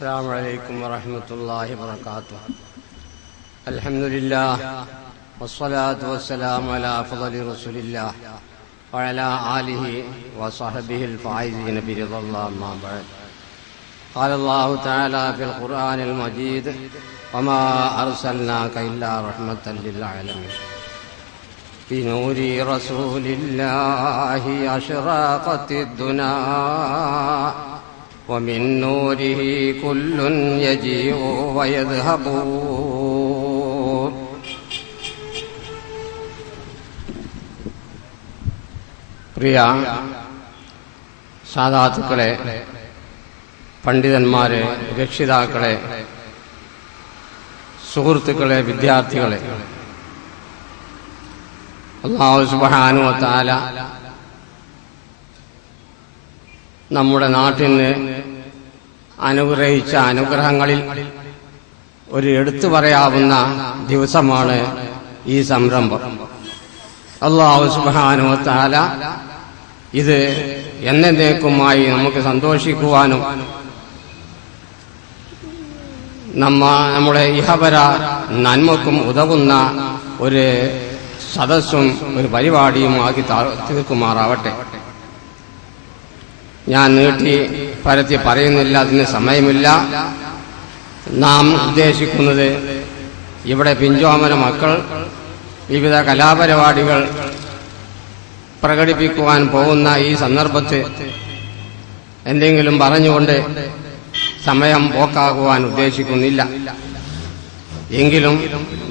السلام عليكم ورحمة الله وبركاته. الحمد لله والصلاة والسلام على أفضل رسول الله وعلى آله وصحبه الفائزين برضا الله. أما بعد، قال الله تعالى في القرآن المجيد: وما أرسلناك إلا رحمة للعالمين. بنور رسول الله أشرقت الدنا ومن نوره كل يجيء ويذهب. പ്രിയ സാദാത്തുക്കളെ, പണ്ഡിതന്മാരെ, രക്ഷിതാക്കളെ, സുഹൃത്തുക്കളെ, വിദ്യാർത്ഥികളെ, അല്ലാഹു സുബ്ഹാനഹു വ തആല നമ്മുടെ നാട്ടിന് അനുഗ്രഹിച്ച അനുഗ്രഹങ്ങളിൽ ഒരു എടുത്തു പറയാവുന്ന ദിവസമാണ് ഈ സംരംഭം. അല്ലാഹു സുബ്ഹാനഹു വ തആല ഇത് എന്നേക്കുമായി നമുക്ക് സന്തോഷിക്കുവാനും നമ്മുടെ ഇഹപര നന്മക്കും ഉതകുന്ന ഒരു സദസ്സും ഒരു പരിപാടിയുമാക്കി തീർക്കുമാറാവട്ടെ. ഞാൻ നീട്ടി പരത്തി പറയുന്നില്ല, അതിന് സമയമില്ല. നാം ഉദ്ദേശിക്കുന്നത് ഇവിടെ പിഞ്ചോമന മക്കൾ വിവിധ കലാപരിപാടികൾ പ്രകടിപ്പിക്കുവാൻ പോകുന്ന ഈ സന്ദർഭത്തിൽ എന്തെങ്കിലും പറഞ്ഞുകൊണ്ട് സമയം പോക്കാകുവാൻ ഉദ്ദേശിക്കുന്നില്ല. എങ്കിലും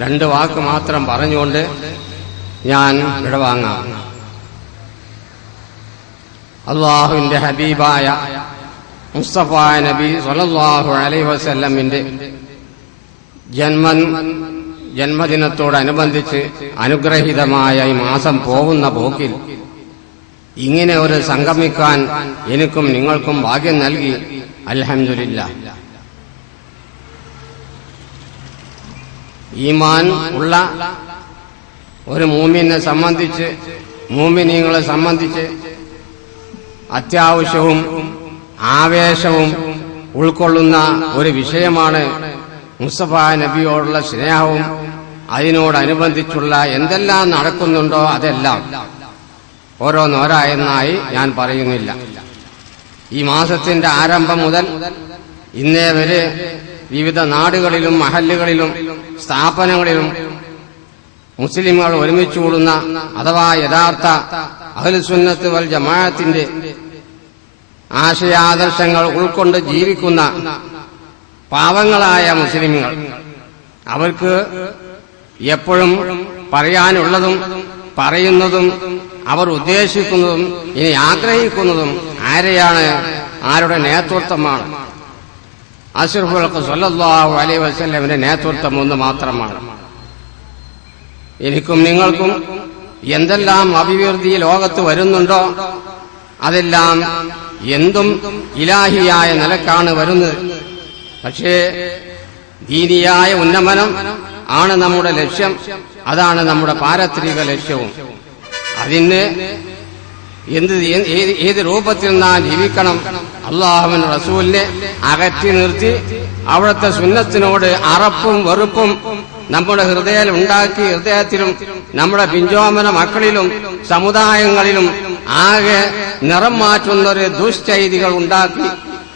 രണ്ട് വാക്ക് മാത്രം പറഞ്ഞുകൊണ്ട് ഞാൻ വിടവാങ്ങാം. അള്ളാഹുവിന്റെ ഹബീബായ മുസ്തഫ നബി സ്വല്ലല്ലാഹു അലൈഹി വസല്ലമിന്റെ ജന്മദിനത്തോടനുബന്ധിച്ച് അനുഗ്രഹീതമായ ഈ മാസം പോകുന്ന പോക്കിൽ ഇങ്ങനെ ഒരു സംഗമിക്കാൻ എനിക്കും നിങ്ങൾക്കും ഭാഗ്യം നൽകി. അൽഹംദുലില്ലാഹ്. ഈമാൻ ഉള്ള ഒരു മൂമിനെ സംബന്ധിച്ച്, മൂമിനീങ്ങളെ സംബന്ധിച്ച് അത്യാവശ്യവും ആവേശവും ഉൾക്കൊള്ളുന്ന ഒരു വിഷയമാണ് മുസ്തഫ നബിയോടുള്ള സ്നേഹവും അതിനോടനുബന്ധിച്ചുള്ള എന്തെല്ലാം നടക്കുന്നുണ്ടോ അതെല്ലാം ഓരോന്നോരായെന്നായി ഞാൻ പറയുന്നില്ല. ഈ മാസത്തിന്റെ ആരംഭം മുതൽ ഇന്നേ വരെ വിവിധ നാടുകളിലും മഹല്ലുകളിലും സ്ഥാപനങ്ങളിലും മുസ്ലിമുകൾ ഒരുമിച്ച് കൂടുന്ന അഥവാ യഥാർത്ഥ അഹ്ലുസുന്നത്ത് വൽ ജമാഅത്തിന്റെ ആശയാദർശങ്ങൾ ഉൾക്കൊണ്ട് ജീവിക്കുന്ന പാവങ്ങളായ മുസ്ലിമുകൾ, അവർക്ക് എപ്പോഴും പറയാനുള്ളതും പറയുന്നതും അവർ ഉദ്ദേശിക്കുന്നതും ഇനി ആഗ്രഹിക്കുന്നതും ആരെയാണ്, ആരുടെ നേതൃത്വമാണ്? അഷ്റഫുൽ ഖൽഖ് സ്വല്ലല്ലാഹു അലൈഹി വസല്ലമിന്റെ നേതൃത്വം ഒന്ന് മാത്രമാണ്. എനിക്കും നിങ്ങൾക്കും എന്തെല്ലാം അഭിവൃദ്ധി ലോകത്ത് വരുന്നുണ്ടോ അതെല്ലാം എന്തും ഇലാഹിയായ നിലക്കാണ് വരുന്നത്. പക്ഷേ ദീനിയായ ഉന്നമനം ആണ് നമ്മുടെ ലക്ഷ്യം, അതാണ് നമ്മുടെ പാരത്രിക ലക്ഷ്യവും. അതിന് ഏത് രൂപത്തിൽ നാം ജീവിക്കണം? അല്ലാഹുവിന്റെ റസൂലിനെ അകറ്റി നിർത്തി അവിടുത്തെ സുന്നത്തിനോട് അറപ്പും വെറുപ്പും നമ്മുടെ ഹൃദയം ഉണ്ടാക്കി, ഹൃദയത്തിലും നമ്മുടെ പിഞ്ചോമന മക്കളിലും സമുദായങ്ങളിലും ആകെ നിറം മാറ്റുന്നൊരു ദുശ്ചൈതികൾ ഉണ്ടാക്കി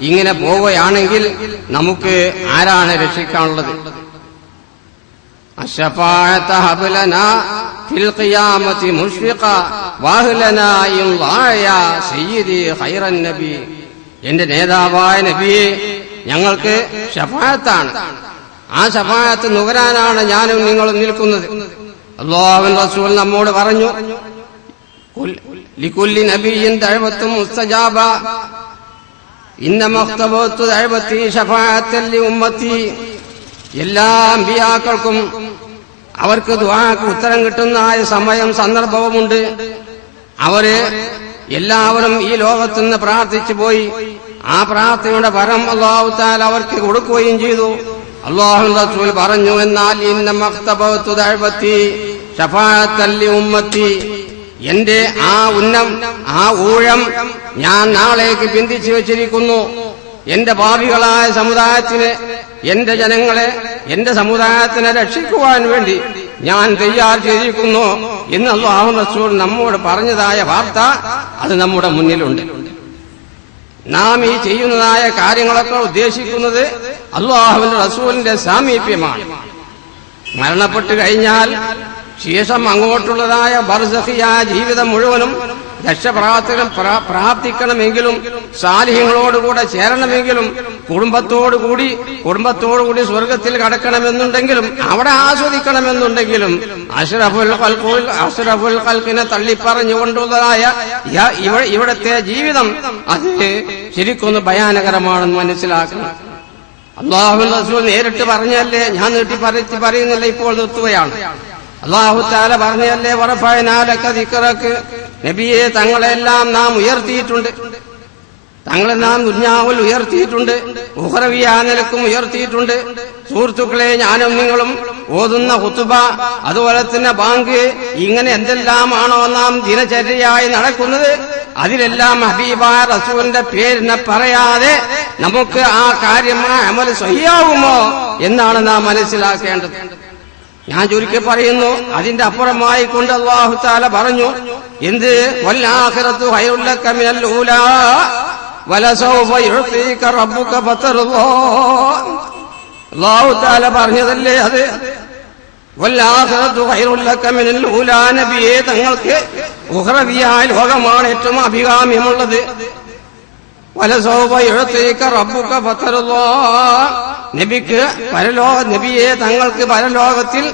ഇങ്ങനെ പോവുകയാണെങ്കിൽ നമുക്ക് ആരാണ് രക്ഷിക്കാനുള്ളത്? അശ്ശഫാഅത ഹബ്ലനാ ഫിൽ ഖിയാമത്തി മുഷ്ഫിഖ വഹ്ലനാ ഇൻലായ സയ്യിദി ഖൈറൻ നബി. എന്റെ നേതാവായ നബിയെ, ഞങ്ങൾക്ക് ശഫാഅത്താണ്. ആ ശഫാഅത്ത് നുകരാനാണ് ഞാനും നിങ്ങളും നിൽക്കുന്നത്. അല്ലാഹുവിന്റെ റസൂൽ നമ്മോട് പറഞ്ഞു, ലികുല്ലി നബിയ്യിൻ ദഅവത്തുൻ മുസ്തജാബ ഇന്നമ ഖതബതു ദഅവതി ശഫാഅത്തൻ ലി ഉമ്മത്തി. എല്ലാ അമ്പിയാക്കൾക്കും അവർക്ക് ദുആക്ക് ഉത്തരം കിട്ടുന്ന സമയം സന്ദർഭവുമുണ്ട്. അവര് എല്ലാവരും ഈ ലോകത്തുനിന്ന് പ്രാർത്ഥിച്ചു പോയി. ആ പ്രാർത്ഥനയുടെ ഫലം അല്ലാഹു തആല അവർക്ക് കൊടുക്കുകയും ചെയ്തു. അല്ലാഹുവിന്റെ റസൂൽ പറഞ്ഞു, എന്നാൽ ഇന്നമ ഖതബതു ദഅവതി ശഫാഅത്തൻ ലി ഉമ്മത്തി. എന്റെ ആ ഊഴം ഞാൻ നാളേക്ക് പിന്തിച്ചു വെച്ചിരിക്കുന്നു. എന്റെ ഭാവികളായ സമുദായത്തിനെ, എന്റെ ജനങ്ങളെ, എന്റെ സമുദായത്തിനെ രക്ഷിക്കുവാൻ വേണ്ടി ഞാൻ തയ്യാർ ചെയ്തിരിക്കുന്നു എന്ന് അല്ലാഹു റസൂൽ നമ്മോട് പറഞ്ഞതായ വാർത്ത അത് നമ്മുടെ മുന്നിലുണ്ട്. നാം ഈ ചെയ്യുന്നതായ കാര്യങ്ങളൊക്കെ ഉദ്ദേശിക്കുന്നത് അല്ലാഹുവിന്റെ റസൂലിന്റെ സാമീപ്യമാണ്. മരണപ്പെട്ടു കഴിഞ്ഞാൽ ശേഷം അങ്ങോട്ടുള്ളതായ ബർസഖിയായ ജീവിതം മുഴുവനും പ്രാപ്തിക്കണമെങ്കിലും സാലിഹ്യങ്ങളോടുകൂടെ ചേരണമെങ്കിലും കുടുംബത്തോടുകൂടി സ്വർഗത്തിൽ കടക്കണമെന്നുണ്ടെങ്കിലും അവിടെ ആസ്വദിക്കണമെന്നുണ്ടെങ്കിലും അഷ്റഫുൽ ഖൽഖിനെ തള്ളിപ്പറഞ്ഞുകൊണ്ടുള്ളതായ ഇവിടത്തെ ജീവിതം അത് ശരിക്കൊന്ന് ഭയാനകരമാണെന്ന് മനസ്സിലാക്കണം. അല്ലാഹു റസൂൽ നേരിട്ട് പറഞ്ഞല്ലേ, ഞാൻ നീട്ടി പറയുന്നില്ല, ഇപ്പോൾ നിർത്തുകയാണ്. അല്ലാഹു തആല പറഞ്ഞല്ലേ, വറഫഅനാ ലക ദിക്റക, നബിയെ തങ്ങളെല്ലാം നാം ഉയർത്തിയിട്ടുണ്ട്, തങ്ങളെ നാം ദുനിയാവിൽ ഉയർത്തിയിട്ടുണ്ട്, ഉഖറവിയാ നിലക്കും ഉയർത്തിയിട്ടുണ്ട്. സുഹൃത്തുക്കളെ, ഞാനും നിങ്ങളും ഓതുന്ന ഖുതുബ, അതുപോലെ തന്നെ ബാങ്ക്, ഇങ്ങനെ എന്തെല്ലാമാണോ നാം ദിനചര്യയായി നടക്കുന്നത്, അതിലെല്ലാം ഹബീബായ റസൂലിന്റെ പേരിനെ പറയാതെ നമുക്ക് ആ കാര്യമായ അമൽ സ്വഹിയാവുമോ എന്നാണ് നാം മനസ്സിലാക്കേണ്ടത്. ഞാൻ ചുരുക്കി പറയുന്നു, അതിന്റെ അപ്പുറമായി കൊണ്ട് അല്ലാഹു തആല പറഞ്ഞു, എന്ത് വൽആഖിറതു ഖൈറുൽ ലക മിനൽ ഊലാ വലസൗഫ യുഅതീക റബ്ബുക ഫതർളാ. അല്ലാഹു തആല പറഞ്ഞതല്ലേ അത്. വൽആഖിറതു ഖൈറുൽ ലക മിനൽ ഊലാ, നബിയെ തങ്ങൾക്ക് ഉഖറവിയായ ലോകമാണ് ഏറ്റവും അഭികാമ്യമുള്ളത്. വലസൗഫ യുഅതീക റബ്ബുക ഫതർളാ, നബിക്ക് നബിയെ തങ്ങൾക്ക് പരലോകത്തിൽ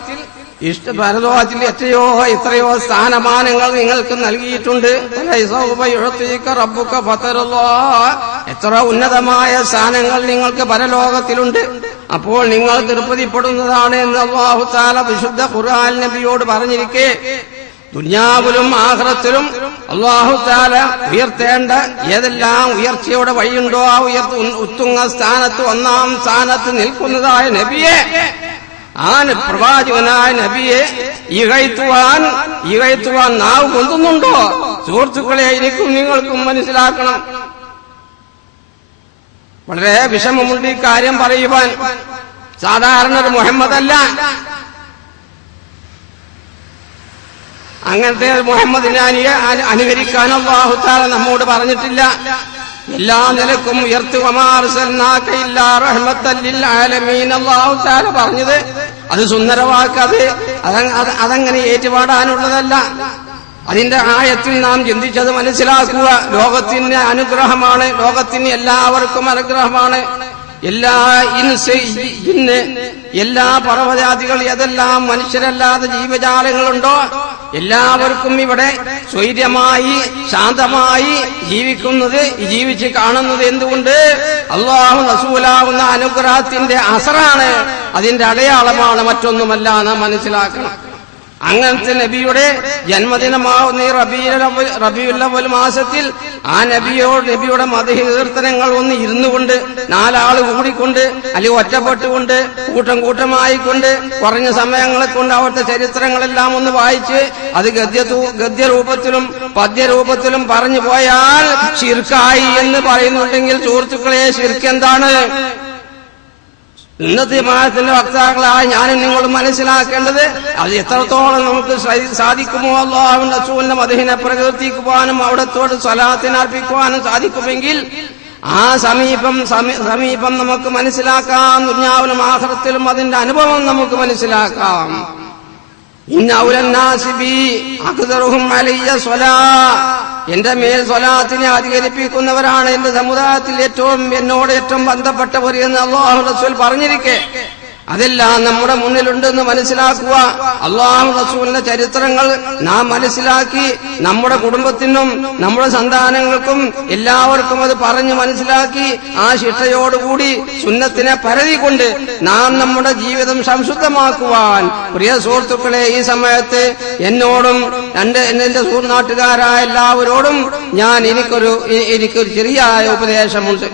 എത്രയോ സ്ഥാനമാനങ്ങൾ നിങ്ങൾക്ക് നൽകിയിട്ടുണ്ട്. എത്ര ഉന്നതമായ സ്ഥാനങ്ങൾ നിങ്ങൾക്ക് പരലോകത്തിലുണ്ട്. അപ്പോൾ നിങ്ങൾ തൃപ്തിപ്പെടുന്നതാണ് എന്ന് അല്ലാഹു തആല വിശുദ്ധ ഖുർആൻ നബിയോട് പറഞ്ഞിരിക്കെ, ദുനിയാവിലും ആഖിറത്തിലും അല്ലാഹു തആല ഉയർത്തേണ്ട ഏതെല്ലാം ഉയർച്ചയുടെ വഴിയുണ്ടോ ആ ഉത്തുംഗ സ്ഥാനത്ത്, ഒന്നാം സ്ഥാനത്ത് നിൽക്കുന്നതായ നബിയെ, ആ പ്രവാചകനായ നബിയെ ഇകഴ്ത്തുവാൻ നാവ് പൊന്തുന്നുണ്ടോ? സുഹൃത്തുക്കളെ, എനിക്കും നിങ്ങൾക്കും മനസ്സിലാക്കണം. വളരെ വിഷമമുണ്ട് ഈ കാര്യം പറയുവാൻ. സാധാരണ ഒരു മുഹമ്മദല്ല, അങ്ങനത്തെ മുഹമ്മദിനെ അനുകരിക്കാൻ അല്ലാഹു തആല നമ്മോട് പറഞ്ഞിട്ടില്ല. എല്ലാ നിലക്കും അല്ലാഹു തആല പറഞ്ഞത് അത് സുന്ദരവാക്കത് അതങ്ങനെ ഏറ്റുപാടാനുള്ളതല്ല. അതിന്റെ ആയത്തിൽ നാം ചിന്തിച്ചത് മനസ്സിലാക്കുക. ലോകത്തിന് അനുഗ്രഹമാണ്, ലോകത്തിന് എല്ലാവർക്കും അനുഗ്രഹമാണ്. എല്ലാ ജിന്ന്, എല്ലാ പർവ്വജാതികൾ, ഏതെല്ലാം മനുഷ്യരല്ലാതെ ജീവജാലങ്ങളുണ്ടോ എല്ലാവർക്കും ഇവിടെ സ്വൈര്യമായി ശാന്തമായി ജീവിച്ച് കാണുന്നത് എന്തുകൊണ്ട്? അല്ലാഹു റസൂലാവുന്ന അനുഗ്രഹത്തിന്റെ അസറാണ്, അതിന്റെ അടയാളമാണ്, മറ്റൊന്നുമല്ല നാം മനസ്സിലാക്കണം. അങ്ങനത്തെ നബിയുടെ ജന്മദിനമാവുന്ന ഈ റബീഉൽ അവ്വൽ മാസത്തിൽ ആ നബിയുടെ മദ്ഹ് കീർത്തനങ്ങൾ ഒന്ന് ഇരുന്നുകൊണ്ട്, നാലാള് കൂടിക്കൊണ്ട്, അല്ലെങ്കിൽ ഒറ്റപ്പെട്ടുകൊണ്ട്, കൂട്ടമായിക്കൊണ്ട്, കുറഞ്ഞ സമയങ്ങളെ കൊണ്ട് അവിടുത്തെ ചരിത്രങ്ങളെല്ലാം ഒന്ന് വായിച്ച് അത് ഗദ്യരൂപത്തിലും പദ്യരൂപത്തിലും പറഞ്ഞു പോയാൽ ശിർക്കായി എന്ന് പറയുന്നുണ്ടെങ്കിൽ, സുഹൃത്തുക്കളെ, ശിർക്ക് എന്താണ്? ഇന്നത്തെ മാസത്തിന്റെ വക്താക്കളായ ഞാനും നിങ്ങളും മനസ്സിലാക്കേണ്ടത് അത് എത്രത്തോളം നമുക്ക് സാധിക്കുമോ അല്ലാഹുവിന്റെ റസൂലിന്റെ മദ്ഹിനെ പ്രകീർത്തിക്കുവാനും അവിടത്തോട് സ്വലാത്തിനെ അർപ്പിക്കുവാനും സാധിക്കുമെങ്കിൽ ആ സമീപം നമുക്ക് മനസ്സിലാക്കാം. ദുനിയാവിലും ആഖിറത്തിലും അതിന്റെ അനുഭവം നമുക്ക് മനസ്സിലാക്കാം. എന്റെ മേൽ സ്വലാത്തിനെ അധികരിപ്പിക്കുന്നവരാണ് എന്റെ സമുദായത്തിൽ എന്നോട് ഏറ്റവും ബന്ധപ്പെട്ടവർ എന്ന് അല്ലാഹു റസൂൽ പറഞ്ഞിരിക്കെ, അതെല്ലാം നമ്മുടെ മുന്നിലുണ്ടെന്ന് മനസ്സിലാക്കുക. അല്ലാഹു റസൂലിന്റെ ചരിത്രങ്ങൾ നാം മനസ്സിലാക്കി നമ്മുടെ കുടുംബത്തിനും നമ്മുടെ സന്താനങ്ങൾക്കും എല്ലാവർക്കും അത് പറഞ്ഞു മനസ്സിലാക്കി ആ ശിക്ഷയോടുകൂടി സുന്നത്തിനെ പരതിക്കൊണ്ട് നാം നമ്മുടെ ജീവിതം സംശുദ്ധമാക്കുവാൻ, പ്രിയ സുഹൃത്തുക്കളെ, ഈ സമയത്ത് എന്നോടും എന്റെ നാട്ടുകാരായ എല്ലാവരോടും എനിക്കൊരു ചെറിയ ഉപദേശമുണ്ട്.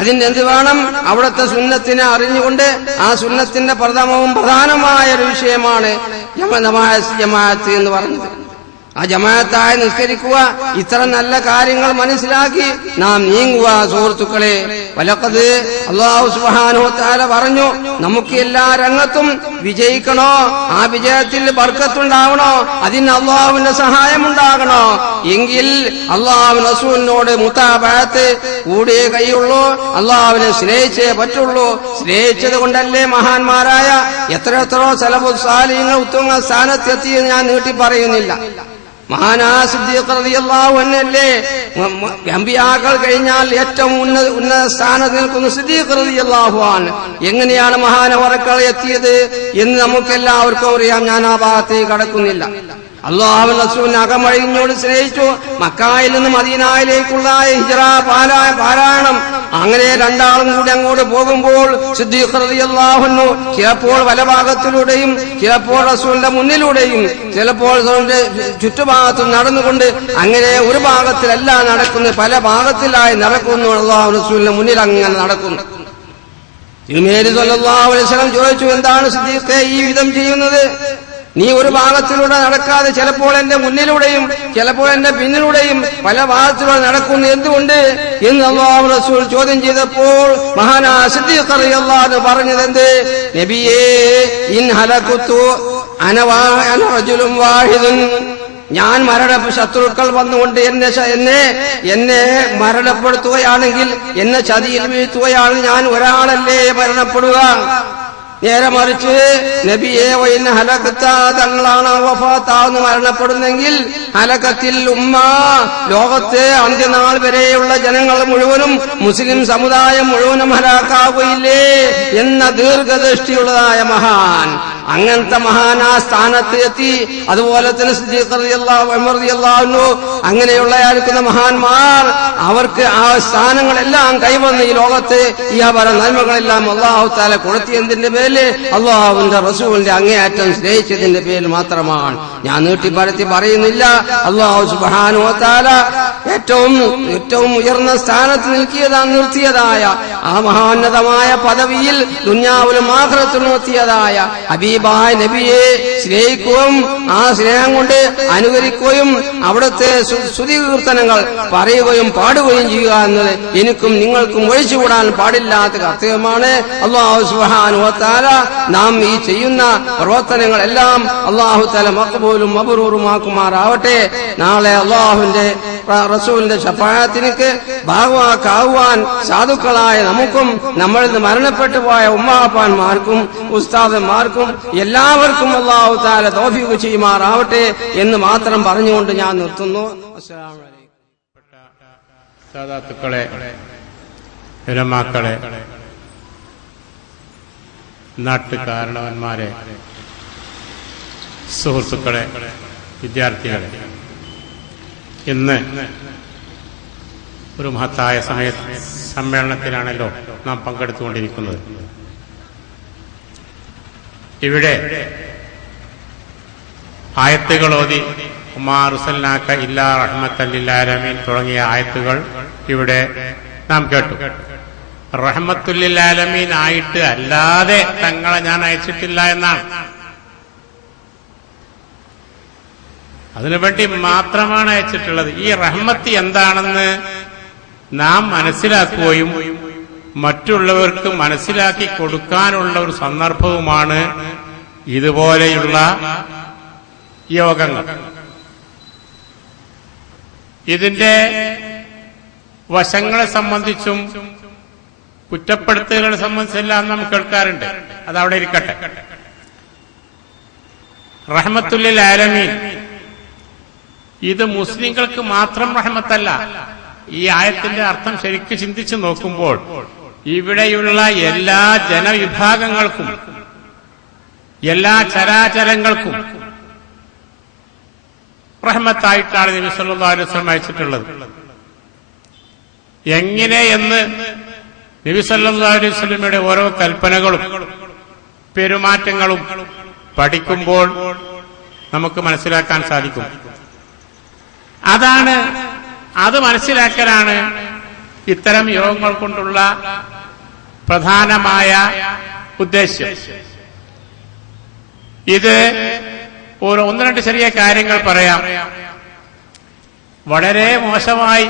അതിനെന്ത് വേണം? അവിടുത്തെ സുന്നത്തിനെ അറിഞ്ഞുകൊണ്ട് ആ സുന്നത്തിന്റെ പ്രധാനമായ ഒരു വിഷയമാണ് ജമാഅത്ത് എന്ന് പറഞ്ഞത്. ആ ജമാഅത്തായി നിസ്കരിക്കുക, ഇത്ര നല്ല കാര്യങ്ങൾ മനസ്സിലാക്കി നാം നീങ്ങുക. സുഹൃത്തുക്കളെ, വലഖദ് അല്ലാഹു സുബ്ഹാനഹു വ തആല പറഞ്ഞു, നമുക്ക് എല്ലാ രംഗത്തും വിജയിക്കണോ, ആ വിജയത്തിൽ ബർക്കത്തുണ്ടാവണോ, അതിന് അല്ലാഹുവിന്റെ സഹായം ഉണ്ടാകണോ എങ്കിൽ അല്ലാഹു റസൂലിനോട് മുതാബഅത്ത് കൂടിയേ കഴിയുള്ളൂ. അല്ലാഹുവിനെ സ്നേഹിച്ചേ പറ്റുള്ളൂ. സ്നേഹിച്ചത് കൊണ്ടല്ലേ മഹാന്മാരായ എത്രയെത്രയോ സലഫുസ് സാലിഹീങ്ങൾ ഉത്തമ സ്ഥാനത്തെത്തിയെന്ന് ഞാൻ നീട്ടി പറയുന്നില്ല. മഹാനായ സിദ്ദീഖ് റളിയല്ലാഹു അൻഹുവല്ലേ അമ്പിയാക്കൾ കഴിഞ്ഞാൽ ഏറ്റവും ഉന്നത സ്ഥാനത്ത് നിൽക്കുന്ന സിദ്ദീഖ് റളിയല്ലാഹു അൻഹു. എങ്ങനെയാണ് മഹാനവറുകൾ എത്തിയത് എന്ന് നമുക്കെല്ലാവർക്കും അറിയാം. ഞാൻ ആ ഭാഗത്തേക്ക് കടക്കുന്നില്ല. അല്ലാഹു റസൂലിനെ അകമഴിഞ്ഞോട് സ്നേഹിച്ചു. മക്കായിൽ നിന്ന് മദീനയിലേക്കുള്ള ഹിജ്റ പാരായണം. അങ്ങനെ രണ്ടാളും കൂടി അങ്ങോട്ട് പോകുമ്പോൾ സിദ്ദീഖ് റളിയല്ലാഹു അൻഹു ചിലപ്പോൾ വലഭാഗത്തിലൂടെയും ചിലപ്പോൾ റസൂലിന്റെ മുന്നിലൂടെയും ചിലപ്പോൾ ചുറ്റുഭാഗത്തും നടന്നുകൊണ്ട് അങ്ങനെ ഒരു ഭാഗത്തിലല്ല നടക്കുന്നത്, പല ഭാഗത്തിലായി നടക്കുന്നു. അല്ലാഹു റസൂലിന്റെ മുന്നിൽ അങ്ങനെ നടക്കുന്നു. തിരുമേനി സ്വല്ലല്ലാഹു അലൈഹി വസല്ലം ചോദിച്ചു, എന്താണ് സിദ്ദീഖേ ഈ വിധം ചെയ്യുന്നത്? നീ ഒരു ഭാഗത്തിലൂടെ നടക്കാതെ ചിലപ്പോൾ എന്റെ മുന്നിലൂടെയും ചിലപ്പോൾ എന്റെ പിന്നിലൂടെയും പല ഭാഗത്തിലൂടെ നടക്കുന്നു, എന്തുകൊണ്ട് എന്ന് അല്ലാഹു റസൂൽ ചോദ്യം ചെയ്തപ്പോൾ മഹാനായ സിദ്ദീഖ് റളിയല്ലാഹു അൻഹു പറഞ്ഞത്, നബിയേ ഇൻ ഹലകുതു അന റജുലുൻ വാഹിദുൻ, ഞാൻ ശത്രുക്കൾ വന്നുകൊണ്ട് എന്നെ മരണപ്പെടുത്തുകയാണെങ്കിൽ, എന്നെ ചതിയിൽ വീഴ്ത്തുകയാണ്, ഞാൻ ഒരാളല്ലേ മരണപ്പെടുക. നേരെ മറിച്ച് നബിയെ വൈന ഹലകത്ത, തങ്ങളാണ് വഫാത്താവുന്ന മരണപ്പെടുന്നെങ്കിൽ ഹലകത്തിൽ ഉമ്മ, ലോകത്തെ അന്ത്യനാൾ വരെയുള്ള ജനങ്ങൾ മുഴുവനും മുസ്ലിം സമുദായം മുഴുവനും ഹലാക്കാവുകയില്ലേ എന്ന ദീർഘദൃഷ്ടിയുള്ളതായ മഹാൻ. അങ്ങനത്തെ മഹാൻ ആ സ്ഥാനത്ത് എത്തി. അതുപോലെ തന്നെ സിദ്ദീഖ് റളിയല്ലാഹു ഉമർ റളിയല്ലാഹു അൻഹു അങ്ങനെയുള്ളയായിരിക്കുന്ന മഹാന്മാർ അവർക്ക് ആ സ്ഥാനങ്ങളെല്ലാം കൈവന്ന് ഈ ലോകത്ത് ഈ പല നന്മകളെല്ലാം അല്ലാഹു തആല കൊടുത്തിയതിന്റെ പേരിൽ അല്ലാഹുവിന്റെ റസൂലിന്റെ അങ്ങേയറ്റം സ്നേഹിച്ചതിന്റെ പേരിൽ മാത്രമാണ്. ഞാൻ നീട്ടിപ്പരത്തി പറയുന്നില്ല. അല്ലാഹു സുബ്ഹാനഹു വ തആല ഏറ്റവും ഉയർന്ന സ്ഥാനത്ത് നിർത്തിയതായ ആ മഹാന്നതമായ പദവിയിൽ ദുനിയാവിലും ആഖിറത്തിലും എത്തിയതായ ഹബീബായ നബിയെ സ്നേഹിക്കുകയും ആ സ്നേഹം കൊണ്ട് അനുകരിക്കുകയും അവിടുത്തെ സ്തുതികീർത്തനങ്ങൾ പറയുകയും പാടുകയും ചെയ്യുക എന്നത് എനിക്കും നിങ്ങൾക്കും ഒഴിച്ചുകൂടാൻ പാടില്ലാത്ത കർത്തവ്യമാണ്. അല്ലാഹു സുബ്ഹാനഹു വ തആല നാം ഈ ചെയ്യുന്ന പ്രവർത്തനങ്ങളെല്ലാം അല്ലാഹു തആല മഖ്ബൂലും മബ്റൂറുമാക്കുമാറാവട്ടെ. നാളെ അല്ലാഹുവിന്റെ റസൂലിന്റെ ശഫാഅത്തിനക്ക് ഭാഗവാക്കാവുവാൻ സാധുക്കളായ നമുക്കും നമ്മളിൽ നിന്ന് മരണപ്പെട്ടു പോയ ഉമ്മാപ്പാന്മാർക്കും ഉസ്താദന്മാർക്കും എല്ലാവർക്കും അല്ലാഹു തആല തൗഫീഖ് ചെയ്യുമാറാവട്ടെ എന്ന് മാത്രം പറഞ്ഞുകൊണ്ട് ഞാൻ നിർത്തുന്നു. അസ്സലാമു അലൈക്കും. സാദാത്തുക്കളെ, ഉലമാക്കളെ, നാട്ടുകാരണവന്മാരെ, സുഹൃത്തുക്കളെ, വിദ്യാർത്ഥികളെ, ഇന്ന് ഒരു മഹത്തായ സമ്മേളനത്തിലാണല്ലോ നാം പങ്കെടുത്തുകൊണ്ടിരിക്കുന്നത്. ഇവിടെ ആയത്തുകൾ ഓതി വമാ അർസൽനാക ഇല്ലാ റഹ്മത്തൻ ലിൽ ആലമീൻ തുടങ്ങിയ ആയത്തുകൾ ഇവിടെ നാം കേട്ടു. റഹ്മത്തുൽ ലിൽ ആലമീൻ ആയിട്ട് അല്ലാതെ തങ്ങളെ ഞാൻ അയച്ചിട്ടില്ല എന്നാണ്. അതിനുവേണ്ടി മാത്രമാണ് അയച്ചിട്ടുള്ളത്. ഈ റഹ്മത്ത് എന്താണെന്ന് നാം മനസ്സിലാക്കുകയും മറ്റുള്ളവർക്ക് മനസ്സിലാക്കി കൊടുക്കാനുള്ള ഒരു സന്ദർഭവുമാണ് ഇതുപോലെയുള്ള യോഗങ്ങൾ. ഇതിന്റെ വശങ്ങളെ സംബന്ധിച്ചും കുറ്റപ്പെടുത്തലുകളെ സംബന്ധിച്ചെല്ലാം നാം കേൾക്കാറുണ്ട്. അതവിടെ ഇരിക്കട്ടെ. റഹ്മത്തുൽ ലിൽ ആലമീൻ ഇത് മുസ്ലിങ്ങൾക്ക് മാത്രം റഹ്മത്തല്ല. ഈ ആയത്തിന്റെ അർത്ഥം ശരിക്കും ചിന്തിച്ചു നോക്കുമ്പോൾ ഇവിടെയുള്ള എല്ലാ ജനവിഭാഗങ്ങൾക്കും എല്ലാ ചരാചരങ്ങൾക്കും റഹ്മത്തായിട്ടാണ് നബി സല്ലല്ലാഹു അലൈഹി വസല്ലം അയച്ചിട്ടുള്ളത്. എങ്ങനെയെന്ന് നബി സല്ലല്ലാഹു അലൈഹി വസല്ലമയുടെ ഓരോ കൽപ്പനകളും പെരുമാറ്റങ്ങളും പഠിക്കുമ്പോൾ നമുക്ക് മനസ്സിലാക്കാൻ സാധിക്കും. അത് മനസ്സിലാക്കലാണ് ഇത്തരം യോഗങ്ങൾ കൊണ്ടുള്ള പ്രധാനമായ ഉദ്ദേശ്യം. ഇത് ഒന്ന് രണ്ട് ചെറിയ കാര്യങ്ങൾ പറയാം. വളരെ മോശമായി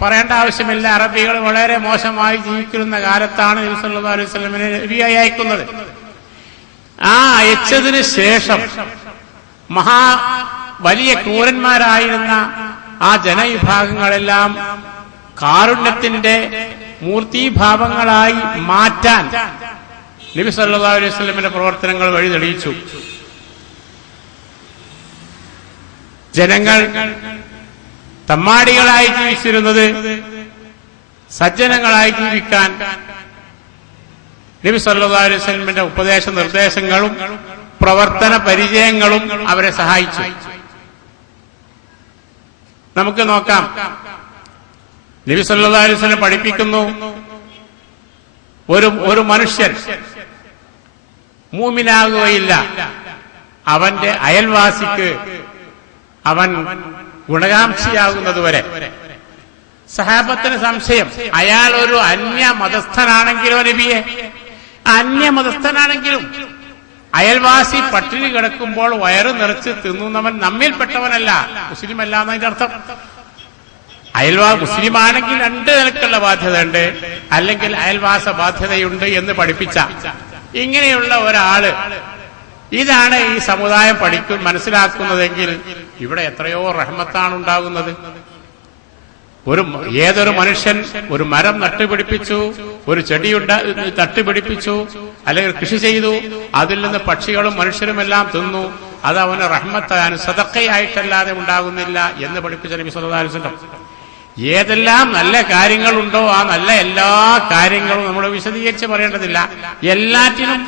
പറയേണ്ട ആവശ്യമില്ല, അറബികൾ വളരെ മോശമായി ജീവിക്കുന്ന കാലത്താണ് നബി സല്ലല്ലാഹു അലൈഹി വസല്ലമയെ നബിയായി അയക്കുന്നത്. ആ അയച്ചതിന് ശേഷം വലിയ ക്രൂരന്മാരായിരുന്ന ആ ജനവിഭാഗങ്ങളെല്ലാം കാരുണ്യത്തിന്റെ മൂർത്തീഭാവങ്ങളായി മാറ്റാൻ നബി സല്ലല്ലാഹു അലൈഹി വസല്ലമയുടെ പ്രവർത്തനങ്ങൾ വഴി തെളിയിച്ചു. ജനങ്ങൾ തമ്മാടികളായി ജീവിച്ചിരുന്നത് സജ്ജനങ്ങളായി ജീവിക്കാൻ നബി സല്ലല്ലാഹു അലൈഹി വസല്ലമയുടെ ഉപദേശ നിർദ്ദേശങ്ങളും പ്രവർത്തന പരിചയങ്ങളും അവരെ സഹായിച്ചു. നമുക്ക് നോക്കാം, നബി സല്ലല്ലാഹു അലൈഹി വസല്ലം പഠിപ്പിക്കുന്നു, ഒരു മനുഷ്യൻ മൂമിനാകുകയില്ല അവന്റെ അയൽവാസിക്ക് അവൻ ഗുണകാംക്ഷിയാകുന്നതുവരെ. സഹാബത്തിന് സംശയം, അയാൾ ഒരു അന്യമതസ്ഥനാണെങ്കിലോ നബിയെ, അന്യമതസ്ഥനാണെങ്കിലും അയൽവാസി പട്ടിണി കിടക്കുമ്പോൾ വയറ് നിറച്ച് തിന്നുന്നവൻ നമ്മിൽപ്പെട്ടവനല്ല, മുസ്ലിം അല്ല എന്നതിന്റെ അർത്ഥം. മുസ്ലിമാണെങ്കിൽ രണ്ട് നിലക്കുള്ള ബാധ്യതയുണ്ട്, അല്ലെങ്കിൽ അയൽവാസ ബാധ്യതയുണ്ട് എന്ന് പഠിപ്പിച്ച ഇങ്ങനെയുള്ള ഒരാള്, ഇതാണ് ഈ സമുദായം മനസ്സിലാക്കുന്നതെങ്കിൽ ഇവിടെ എത്രയോ റഹ്മത്താണ് ഉണ്ടാകുന്നത്. ഏതൊരു മനുഷ്യൻ ഒരു മരം നട്ടുപിടിപ്പിച്ചു, ഒരു ചെടി നട്ടുപിടിപ്പിച്ചു, അല്ലെങ്കിൽ കൃഷി ചെയ്തു, അതിൽ നിന്ന് പക്ഷികളും മനുഷ്യരുമെല്ലാം തിന്നു, അത് അവന് റഹ്മത്താൻ സദഖയായിട്ടല്ലാതെ ഉണ്ടാകുന്നില്ല എന്ന് പഠിപ്പിച്ച നബി സല്ലല്ലാഹു അലൈഹി വസല്ലം. ഏതെല്ലാം നല്ല കാര്യങ്ങളുണ്ടോ ആ നല്ല എല്ലാ കാര്യങ്ങളും നമ്മൾ വിശദീകരിച്ച് പറയേണ്ടതില്ല, എല്ലാറ്റിനും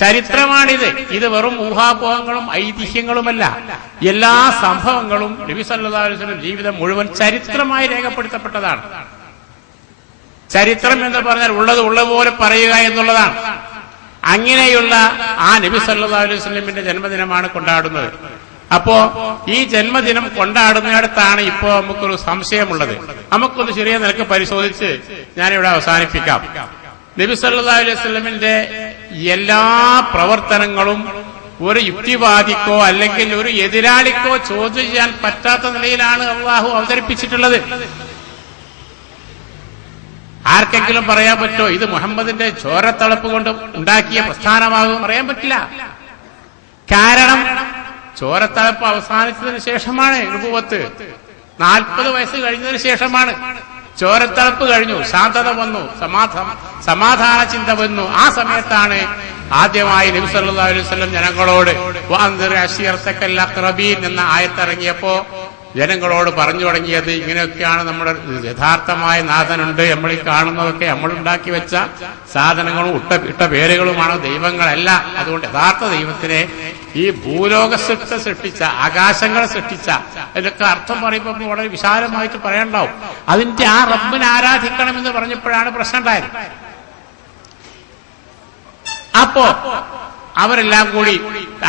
ചരിത്രമാണിത്. ഇത് വെറും ഊഹാപോഹങ്ങളും ഐതിഹ്യങ്ങളുമല്ല. എല്ലാ സംഭവങ്ങളും നബി സല്ലല്ലാഹു അലൈഹി വസല്ലം ജീവിതം മുഴുവൻ ചരിത്രമായി രേഖപ്പെടുത്തപ്പെട്ടതാണ്. ചരിത്രം എന്ന് പറഞ്ഞാൽ ഉള്ളത് ഉള്ളതുപോലെ പറയുക എന്നുള്ളതാണ്. അങ്ങനെയുള്ള ആ നബി സല്ലല്ലാഹു അലൈഹി വസല്ലമിന്റെ ജന്മദിനമാണ് കൊണ്ടാടുന്നത്. അപ്പോ ഈ ജന്മദിനം കൊണ്ടാടുന്നിടത്താണ് ഇപ്പോ നമുക്കൊരു സംശയമുള്ളത്. നമുക്കൊന്ന് ചെറിയ നിലക്ക് പരിശോധിച്ച് ഞാനിവിടെ അവസാനിപ്പിക്കാം. നബി സല്ലല്ലാഹു അലൈഹി വസല്ലമിന്റെ എല്ലാ പ്രവർത്തനങ്ങളും ഒരു യുക്തിവാദിക്കോ അല്ലെങ്കിൽ ഒരു എതിരാളിക്കോ ചോദ്യം ചെയ്യാൻ പറ്റാത്ത നിലയിലാണ് അള്ളാഹു അവതരിപ്പിച്ചിട്ടുള്ളത്. ആർക്കെങ്കിലും പറയാൻ പറ്റോ ഇത് മുഹമ്മദിന്റെ ചോരത്തളപ്പ് കൊണ്ട് ഉണ്ടാക്കിയ പ്രസ്ഥാനമാകും? പറയാൻ പറ്റില്ല. കാരണം ചോരത്തളപ്പ് അവസാനിച്ചതിന് ശേഷമാണ് നുബുവത്ത്. 40 വയസ്സ് കഴിഞ്ഞതിന് ശേഷമാണ് ചോരത്തളപ്പ് കഴിഞ്ഞു, ശാന്തത വന്നു, സമാധാന ചിന്ത വന്നു. ആ സമയത്താണ് ആദ്യമായി നബി സല്ലല്ലാഹു അലൈഹി വസല്ലം ജനങ്ങളോട് വഅൻദിർ അശീറതക്കൽ അഖ്റബീൻ എന്ന ആയത്തിറങ്ങിയപ്പോ ജനങ്ങളോട് പറഞ്ഞു തുടങ്ങിയത് ഇങ്ങനെയൊക്കെയാണ് നമ്മുടെ യഥാർത്ഥമായ നാഥനുണ്ട്, നമ്മൾ ഈ കാണുന്നതൊക്കെ നമ്മൾ ഉണ്ടാക്കി വെച്ച സാധനങ്ങളും ഇട്ട പേരുകളുമാണ്, ദൈവങ്ങളല്ല. അതുകൊണ്ട് യഥാർത്ഥ ദൈവത്തിനെ ഈ ഭൂലോക സൃഷ്ടിച്ച, ആകാശങ്ങളെ സൃഷ്ടിച്ച, ഇതിലൊക്കെ അർത്ഥം പറയുമ്പോൾ വളരെ വിശാലമായിട്ട് പറയാനുണ്ടാവും. അതിന്റെ ആ റബ്ബിനെ ആരാധിക്കണമെന്ന് പറഞ്ഞപ്പോഴാണ് പ്രശ്നം ഉണ്ടായത്. അപ്പോ അവരെല്ലാം കൂടി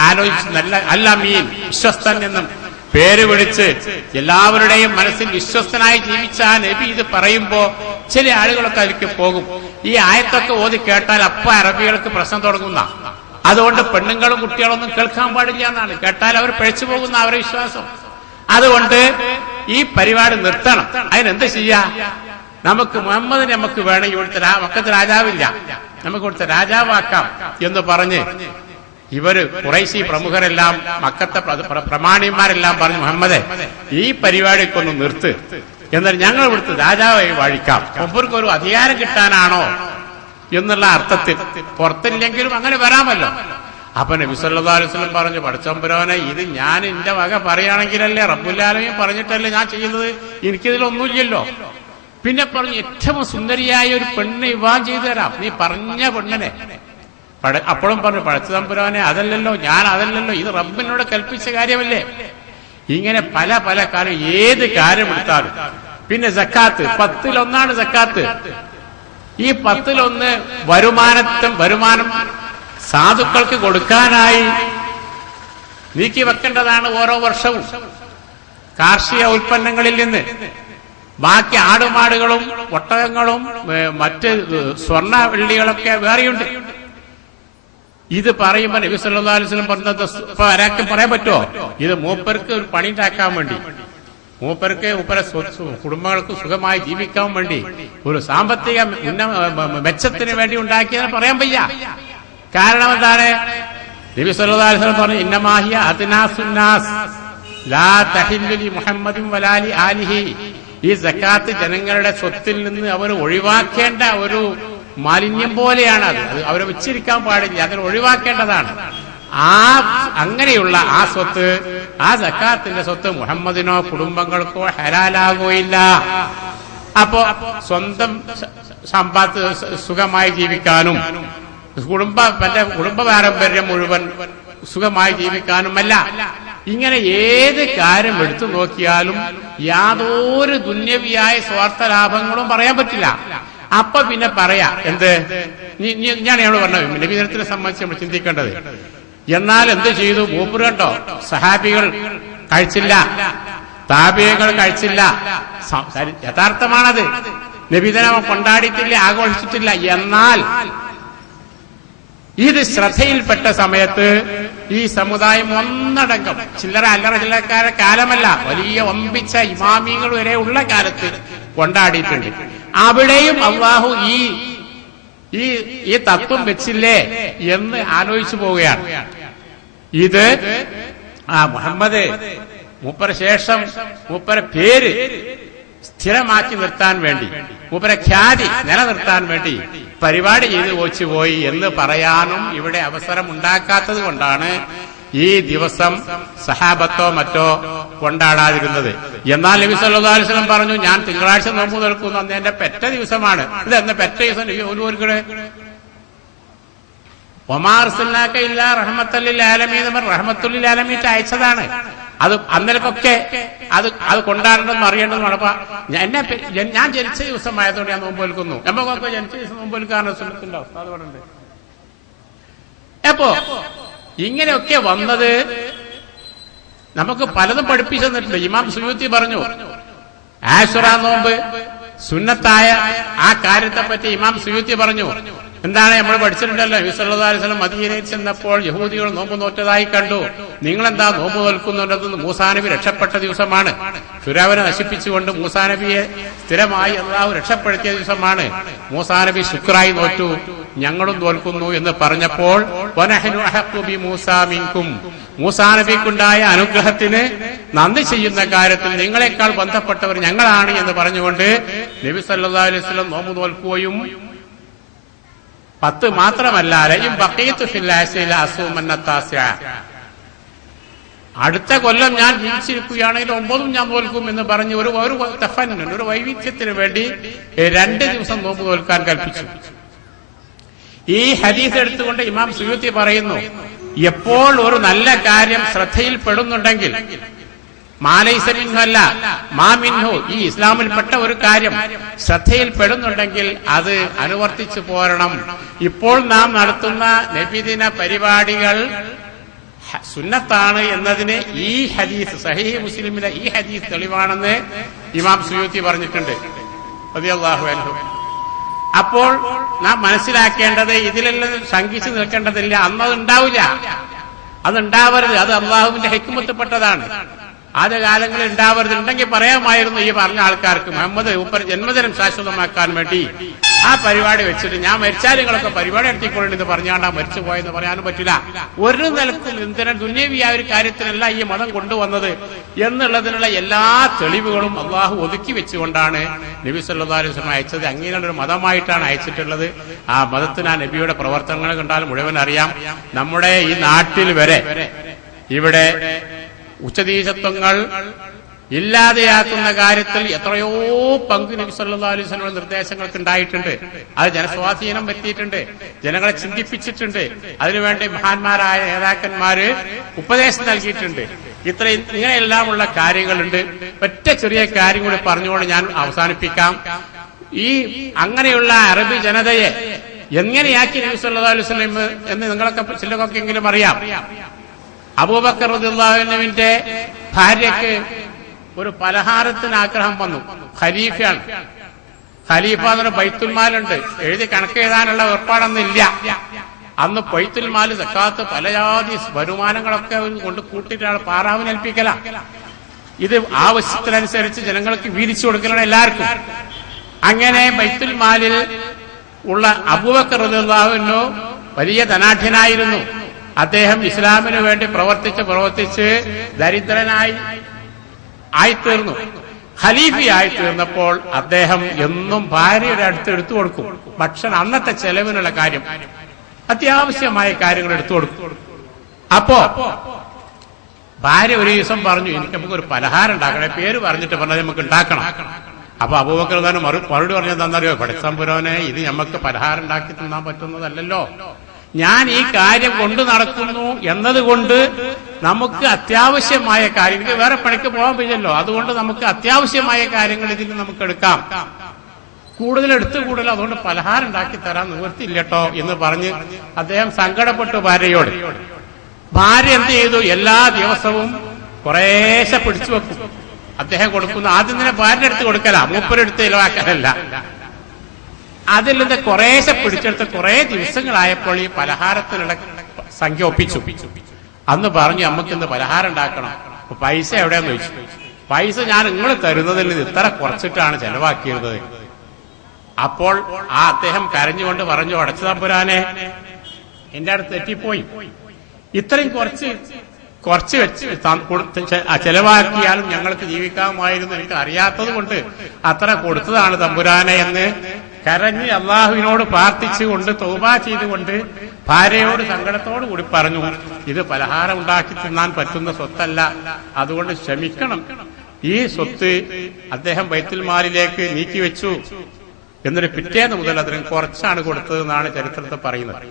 ആലോചിച്ച് അൽ-അമീൻ, വിശ്വസ്തൻ എന്നും പേര് വിളിച്ച് എല്ലാവരുടെയും മനസ്സിൽ വിശ്വസ്തനായി ജീവിച്ച ആ നബി ഇത് പറയുമ്പോ ചില ആളുകളൊക്കെ അതിലേക്ക് പോകും. ഈ ആയത്തൊക്കെ ഓതി കേട്ടാൽ അപ്പ അറബികൾക്ക് പ്രശ്നം തുടങ്ങുന്ന, അതുകൊണ്ട് പെണ്ണുങ്ങളും കുട്ടികളൊന്നും കേൾക്കാൻ പാടില്ല എന്നാണ്. കേട്ടാൽ അവർ പിഴച്ചു പോകുന്ന അവരുടെ വിശ്വാസം. അതുകൊണ്ട് ഈ പരിപാടി നിർത്തണം. അതിനെന്ത് ചെയ്യാ? നമുക്ക് മുഹമ്മദിനെ നമുക്ക് വേണമെങ്കിൽ ഇവിടുത്തെ മക്കത്ത് രാജാവില്ല, നമുക്ക് ഇവിടുത്തെ രാജാവാക്കാം എന്ന് പറഞ്ഞ് ഇവര് ഖുറൈശി പ്രമുഖരെല്ലാം, മക്കത്തെ പ്രമാണിമാരെല്ലാം പറഞ്ഞു, മുഹമ്മദേ ഈ പരിപാടിക്കൊന്ന് നിർത്ത്, എന്നാൽ ഞങ്ങൾ ഇവിടുത്തെ രാജാവായി വാഴിക്കാം, ഒಬ್ಬർക്ക് ഒരു അധികാരം കിട്ടാനാണോ എന്നുള്ള അർത്ഥത്തിൽ. പുറത്തില്ലെങ്കിലും അങ്ങനെ വരാമല്ലോ. അപ്പൊ നബി സല്ലല്ലാഹു അലൈഹി വസല്ലം പറഞ്ഞു, പടച്ചമ്പുരാനെ ഇത് ഞാൻ എന്റെ വക പറയുകയാണെങ്കിലല്ലേ, റബ്ബുൽ ആലമീൻ പറഞ്ഞിട്ടല്ലേ ഞാൻ ചെയ്യുന്നത്, എനിക്കിതിലൊന്നുമില്ലല്ലോ. പിന്നെ പറഞ്ഞു, ഏറ്റവും സുന്ദരിയായ ഒരു പെണ്ണിനെ വിവാഹം ചെയ്തു തരാം, നീ പറഞ്ഞ പെണ്ണിനെ. അപ്പോഴും പറഞ്ഞു, പടച്ചതമ്പുരാനെ അതല്ലല്ലോ, ഞാൻ അതല്ലല്ലോ, ഇത് റബ്ബിനോട് കൽപ്പിച്ച കാര്യമല്ലേ. ഇങ്ങനെ പല പല കാര്യം, ഏത് കാര്യമെടുത്താലും. പിന്നെ സക്കാത്ത്, 10-1 സക്കാത്ത്. ഈ 10-1 വരുമാനം സാധുക്കൾക്ക് കൊടുക്കാനായി നീക്കി വെക്കേണ്ടതാണ് ഓരോ വർഷവും. കാർഷിക ഉൽപ്പന്നങ്ങളിൽ നിന്ന് ബാക്കി ആടുമാടുകളും ഒട്ടകങ്ങളും മറ്റ് സ്വർണ്ണ വെള്ളികളൊക്കെ വേറെയുണ്ട്. ഇത് പറയുമ്പോൾ നബി സല്ലല്ലാഹു അലൈഹി വസല്ലം പറഞ്ഞത് ഇപ്പൊ ആരാക്കും പറയാൻ പറ്റുമോ? ഇത് മൂപ്പർക്ക് ഒരു പണി ഉണ്ടാക്കാൻ വേണ്ടി, മൂപ്പരെ കുടുംബങ്ങൾക്ക് സുഖമായി ജീവിക്കാൻ വേണ്ടി, ഒരു സാമ്പത്തിക മെച്ചത്തിന് വേണ്ടി ഉണ്ടാക്കിയതെന്ന് പറയാൻ വയ്യ. കാരണം എന്താണ്? നബി സല്ലല്ലാഹു അലൈഹി വസല്ലം പറഞ്ഞു, ഇന്നമാഹിയ അദ്നാസുന്നാസ് ലാ തഹില്ലു ലി മുഹമ്മദിൻ വലാ ലി ആലിഹി. ഈ സക്കാത്ത് ജനങ്ങളുടെ സ്വത്തിൽ നിന്ന് അവർ ഒഴിവാക്കേണ്ട ഒരു മാലിന്യം പോലെയാണ്. അത് അവരെ വെച്ചിരിക്കാൻ പാടില്ല, അതിന് ഒഴിവാക്കേണ്ടതാണ്. അങ്ങനെയുള്ള ആ സ്വത്ത്, ആ സക്കാത്തിന്റെ സ്വത്ത് മുഹമ്മദിനോ കുടുംബങ്ങൾക്കോ ഹലാലാകുകയില്ല. അപ്പോ സ്വന്തം സമ്പാദ സുഖമായി ജീവിക്കാനും തന്റെ കുടുംബ പാരമ്പര്യം മുഴുവൻ സുഖമായി ജീവിക്കാനുമല്ല. ഇങ്ങനെ ഏത് കാര്യം എടുത്തു നോക്കിയാലും യാതൊരു ദുന്യവിയായ സ്വാർത്ഥ ലാഭങ്ങളും പറയാൻ പറ്റില്ല. അപ്പൊ പിന്നെ പറയാ എന്ത്? ഞാനാണ് പറഞ്ഞത്, നബിദിനത്തിനെ സംബന്ധിച്ച് നമ്മൾ ചിന്തിക്കേണ്ടത്. എന്നാൽ എന്ത് ചെയ്തു? മൂപ്പര് കണ്ടോ, സഹാബികൾ കഴിച്ചില്ല, താബിയകൾ കഴിച്ചില്ല. യഥാർത്ഥമാണത്. നബിദിനം കൊണ്ടാടിയിട്ടില്ല, ആഘോഷിച്ചിട്ടില്ല. എന്നാൽ ഇത് ശ്രദ്ധയിൽപ്പെട്ട സമയത്ത് ഈ സമുദായം ഒന്നടങ്കം, ചില്ലറ അല്ലറ ചില്ലക്കാരുടെ കാലമല്ല, വലിയ ഒമ്പിച്ച ഇമാമികൾ വരെ ഉള്ള കാലത്ത് കൊണ്ടാടിയിട്ടുണ്ട്. അവിടെയും അള്ളാഹു ഈ തത്വം വെച്ചില്ലേ എന്ന് ആലോചിച്ചു പോവുകയാണ്. ഇത് മുഹമ്മദ് മൂപ്പര ശേഷം മൂപ്പര പേര് സ്ഥിരമാക്കി നിർത്താൻ വേണ്ടി, മൂപ്പര ഖ്യാതി നിലനിർത്താൻ വേണ്ടി പരിപാടി ചെയ്ത് പോയി എന്ന് പറയാനും ഇവിടെ അവസരം ഉണ്ടാക്കാത്തത് കൊണ്ടാണ് ഈ ദിവസം സഹാബത്തോ മറ്റോ കൊണ്ടാടാതിരുന്നത്. എന്നാൽ നബി സല്ലല്ലാഹു അലൈഹി വസല്ലം പറഞ്ഞു, ഞാൻ തിങ്കളാഴ്ച നോമ്പ് നിൽക്കുന്നു, അന്ന് എന്റെ പെറ്റ ദിവസമാണ്. ഇത് എന്ന പെറ്റ ദിവസം ഓരോരുത്തരുടെ വമാ അർസൽനാക ഇല്ലാ റഹ്മത്തൽ ലിൽ ആലമീൻ റഹ്മത്തുൽ ലിൽ ആലമീൻ അയച്ചതാണ്. അത് അന്നേരക്കൊക്കെ അത് കൊണ്ടാടണമെന്ന് അറിയേണ്ടതെന്ന് നടപ്പാ. ഞാൻ ജനിച്ച ദിവസമായതുകൊണ്ട് ഞാൻ നോമ്പ് നിൽക്കുന്നു. നമുക്കൊക്കെ ജനിച്ച ദിവസം നോമ്പ് നിൽക്കാനുള്ള സുന്നത്തുണ്ടോ? അത് പറഞ്ഞിട്ടുണ്ട്. അപ്പോ ഇങ്ങനെയൊക്കെ വന്നത് നമുക്ക് പലതും പഠിപ്പിച്ചു തന്നിട്ടുണ്ട്. ഇമാം സുയൂത്തി പറഞ്ഞു, ആശുറ നോമ്പ് സുന്നത്തായ ആ കാര്യത്തെ പറ്റി ഇമാം സുയൂത്തി പറഞ്ഞു. എന്താണ് നമ്മൾ പഠിച്ചിട്ടുണ്ടല്ലോ, നബി സല്ലല്ലാഹു അലൈഹി വസല്ലം മദീനയിൽ ചെന്നപ്പോൾ യഹൂദികൾ നോമ്പ് നോറ്റതായി കണ്ടു. നിങ്ങളെന്താ നോമ്പ് നോൽക്കുന്നുണ്ടെന്ന്? മൂസാ നബി രക്ഷപ്പെട്ട ദിവസമാണ്. ഫിറഔനെ നശിപ്പിച്ചുകൊണ്ട് മൂസാ നബിയെ സ്ഥിരമായി അല്ലാഹു രക്ഷപ്പെടുത്തിയ ദിവസമാണ്. മൂസാ നബി ശുക്രായി നോറ്റു, ഞങ്ങളും തോൽക്കുന്നു എന്ന് പറഞ്ഞപ്പോൾ വനഹ്നു അഹഖു ബി മൂസാ മിൻകും, മൂസാ നബിക്കുണ്ടായ അനുഗ്രഹത്തിന് നന്ദി ചെയ്യുന്ന കാര്യത്തിൽ നിങ്ങളെക്കാൾ ബന്ധപ്പെട്ടവർ ഞങ്ങളാണ് എന്ന് പറഞ്ഞുകൊണ്ട് നബി സല്ലല്ലാഹു അലൈഹി വസല്ലം നോമ്പ് നോൽക്കുകയും 10 മാത്രമല്ല, അടുത്ത കൊല്ലം ഞാൻ ജീവിച്ചിരിക്കുകയാണെങ്കിൽ 9 ഞാൻ തോൽക്കും എന്ന് പറഞ്ഞ് ഒരു വൈവിധ്യത്തിന് വേണ്ടി 2 ദിവസം നോമ്പ് തോൽക്കാൻ കൽപ്പിച്ചു. ഈ ഹദീസ് എടുത്തുകൊണ്ട് ഇമാം സുയൂത്തി പറയുന്നു, എപ്പോൾ ഒരു നല്ല കാര്യം ശ്രദ്ധയിൽപ്പെടുന്നുണ്ടെങ്കിൽ, മാലൈസമിൻഹല്ല മാമിൻഹു, ഈ ഇസ്ലാമിൽപ്പെട്ട ഒരു കാര്യം ശ്രദ്ധയിൽപ്പെടുന്നുണ്ടെങ്കിൽ അത് അനുവർത്തിച്ചു പോരണം. ഇപ്പോൾ നാം നടത്തുന്ന നബിദിന പരിപാടികൾ സുന്നത്താണ് എന്നതിന് ഈ ഹദീസ്, സഹീഹ് മുസ്ലിമിലെ ഈ ഹദീസ് തെളിവാണെന്ന് ഇമാം സുയൂത്തി പറഞ്ഞിട്ടുണ്ട് റളിയല്ലാഹു അൻഹു. അപ്പോൾ നാം മനസ്സിലാക്കേണ്ടത്, ഇതിലെല്ലാം ശങ്കിച്ചു നിൽക്കേണ്ടതില്ല. അന്നത് ഉണ്ടാവില്ല, അതുണ്ടാവരുത്. അത് അള്ളാഹുവിന്റെ ഹിക്മത്തിൽപ്പെട്ടതാണ്. ആദ്യ കാലങ്ങളിൽ ഉണ്ടാവരുത്. ഉണ്ടെങ്കിൽ പറയാമായിരുന്നു ഈ പറഞ്ഞ ആൾക്കാർക്ക് മുഹമ്മദ് ജന്മദിനം ശാശ്വതമാക്കാൻ വേണ്ടി ആ പരിപാടി വെച്ചിട്ട് ഞാൻ മരിച്ചാൽ നിങ്ങളൊക്കെ പരിപാടി നടത്തിക്കൊള്ളെന്ന് പറഞ്ഞാണ്ടാ മരിച്ചു പോയെന്ന് പറയാനും പറ്റില്ല. ഒരു നിലക്കും എന്തിനാ ദുന്യവിയായ ഒരു കാര്യത്തിനല്ല ഈ മതം കൊണ്ടുവന്നത് എന്നുള്ളതിനുള്ള എല്ലാ തെളിവുകളും അള്ളാഹു ഒതുക്കി വെച്ചുകൊണ്ടാണ് നബി സല്ലല്ലാഹു അലൈഹി വസല്ലം അയച്ചത്. അങ്ങനെയുള്ളൊരു മതമായിട്ടാണ് അയച്ചിട്ടുള്ളത്. ആ മതത്തിന് ആ നബിയുടെ പ്രവർത്തനങ്ങൾ കണ്ടാൽ മുഴുവൻ അറിയാം. നമ്മുടെ ഈ നാട്ടിൽ വരെ ഇവിടെ ഉച്ചനീചത്വങ്ങൾ ഇല്ലാതെയാക്കുന്ന കാര്യത്തിൽ എത്രയോ പങ്ക് നബി സല്ലല്ലാഹു അലൈഹി വസല്ലം നിർദ്ദേശങ്ങൾക്ക് ഉണ്ടായിട്ടുണ്ട്. അത് ജനസ്വാധീനം പറ്റിയിട്ടുണ്ട്, ജനങ്ങളെ ചിന്തിപ്പിച്ചിട്ടുണ്ട്. അതിനുവേണ്ടി മഹാന്മാരായ നേതാക്കന്മാര് ഉപദേശം നൽകിയിട്ടുണ്ട്. ഇങ്ങനെയെല്ലാമുള്ള കാര്യങ്ങളുണ്ട്. ഒറ്റ ചെറിയ കാര്യം കൂടി പറഞ്ഞുകൊണ്ട് ഞാൻ അവസാനിപ്പിക്കാം. ഈ അങ്ങനെയുള്ള അറബി ജനതയെ എങ്ങനെയാക്കി നബി സല്ലല്ലാഹു അലൈഹി വസല്ലം എന്ന് നിങ്ങളൊക്കെ ചിലർക്കെങ്കിലും അറിയാം. അബൂബക്കർ റളിയല്ലാഹു അൻഹുവിന്റെ ഭാര്യയ്ക്ക് ഒരു പലഹാരത്തിന് ആഗ്രഹം വന്നു. ഖലീഫയാണ്. ഖലീഫ എന്നൊരു ബൈത്തുൽ മാലുണ്ട്, എഴുതി കണക്ക് എഴുതാനുള്ള ഏർപ്പാടൊന്നുമില്ല. അന്ന് ബൈത്തുൽ മാൽ സക്കാത്ത് പല ജാതി വരുമാനങ്ങളൊക്കെ കൊണ്ട് കൂട്ടിയിട്ടാണ് പാറാവിന് ഏൽപ്പിക്കല. ഇത് ആവശ്യത്തിനനുസരിച്ച് ജനങ്ങൾക്ക് വീതിച്ചു കൊടുക്കലാണ് എല്ലാവർക്കും. അങ്ങനെ ബൈത്തുൽ മാലിൽ ഉള്ള അബൂബക്കർ റളിയല്ലാഹു അൻഹു വലിയ ധനാഢ്യനായിരുന്നു. അദ്ദേഹം ഇസ്ലാമിന് വേണ്ടി പ്രവർത്തിച്ച് ദരിദ്രനായി ആയിത്തീർന്നു. ഖലീഫയായി തീർന്നപ്പോൾ അദ്ദേഹം എന്നും ഭാര്യയുടെ അടുത്ത് എടുത്തു കൊടുക്കും ഭക്ഷണം, അന്നത്തെ ചെലവിനുള്ള കാര്യം, അത്യാവശ്യമായ കാര്യങ്ങൾ എടുത്തു കൊടുക്കും. അപ്പോ ഭാര്യ ഒരു ദിവസം പറഞ്ഞു, നമുക്ക് ഒരു പലഹാരം ഉണ്ടാക്കണേ, പേര് പറഞ്ഞിട്ട് പറഞ്ഞത് നമുക്ക് ഉണ്ടാക്കണം. അപ്പൊ അബൂബക്കർ തന്നെ മറുപടി പറഞ്ഞത് എന്താണെന്നറിയോ? പടച്ചമ്പുരാനെ, ഇത് നമുക്ക് പലഹാരം ഉണ്ടാക്കി തിന്നാൻ പറ്റുന്നതല്ലല്ലോ. ഞാൻ ഈ കാര്യം കൊണ്ടു നടക്കുന്നു എന്നതുകൊണ്ട് നമുക്ക് അത്യാവശ്യമായ കാര്യം, എനിക്ക് വേറെ പണിക്ക് പോകാൻ പറ്റില്ലല്ലോ, അതുകൊണ്ട് നമുക്ക് അത്യാവശ്യമായ കാര്യങ്ങൾ ഇതിൽ നമുക്ക് എടുക്കാം, കൂടുതൽ അതുകൊണ്ട് പലഹാരം ഉണ്ടാക്കി തരാൻ നിവൃത്തിയില്ല കേട്ടോ എന്ന് പറഞ്ഞ് അദ്ദേഹം സങ്കടപ്പെട്ടു ഭാര്യയോട്. ഭാര്യ എന്ത് ചെയ്തു? എല്ലാ ദിവസവും കുറേശ്ശെ പിടിച്ചു വെക്കും. അദ്ദേഹം കൊടുക്കുന്ന ആദ്യം തന്നെ ഭാര്യയുടെ അടുത്ത് കൊടുക്കല, മൂപ്പരെടുത്ത് ഇലവാക്കലല്ല. അതിൽ നിന്ന് കുറേശ്ശെ പിടിച്ചെടുത്ത് കുറെ ദിവസങ്ങളായപ്പോൾ ഈ പലഹാരത്തിനുള്ള സംഖ്യ ഒപ്പിച്ചു. അന്ന് പറഞ്ഞു, നമുക്കിന്ന് പലഹാരം ഉണ്ടാക്കണം, അപ്പൊ പൈസ എവിടെയാന്ന് ചോദിച്ചു. പൈസ ഞാൻ നിങ്ങൾ തരുന്നതിൽ നിന്ന് ഇത്ര കുറച്ചിട്ടാണ് ചെലവാക്കിയിരുന്നത്. അപ്പോൾ ആ അദ്ദേഹം കരഞ്ഞുകൊണ്ട് പറഞ്ഞു, അടച്ചുതമ്പുരാനെ, എന്റെ അടുത്ത് തെറ്റിപ്പോയി, ഇത്രയും കുറച്ച് വെച്ച് ചെലവാക്കിയാലും ഞങ്ങൾക്ക് ജീവിക്കാമായിരുന്നു, എനിക്ക് അറിയാത്തത് കൊണ്ട് അത്ര കൊടുത്തതാണ് തമ്പുരാനെ എന്ന് കരഞ്ഞ് അള്ളാഹുവിനോട് പ്രാർത്ഥിച്ചുകൊണ്ട് തൗബ ചെയ്തുകൊണ്ട് ഭാര്യയോട് സങ്കടത്തോടു കൂടി പറഞ്ഞു, ഇത് പലഹാരം ഉണ്ടാക്കി തിന്നാൻ പറ്റുന്ന സ്വത്തല്ല, അതുകൊണ്ട് ക്ഷമിക്കണം. ഈ സ്വത്ത് അദ്ദേഹം ബൈത്തുൽ മാലിലേക്ക് നീക്കിവെച്ചു. എന്നിട്ട് പിറ്റേന്ന് മുതൽ അതിന് കുറച്ചാണ് കൊടുത്തതെന്നാണ് ചരിത്രത്തിൽ പറയുന്നത്.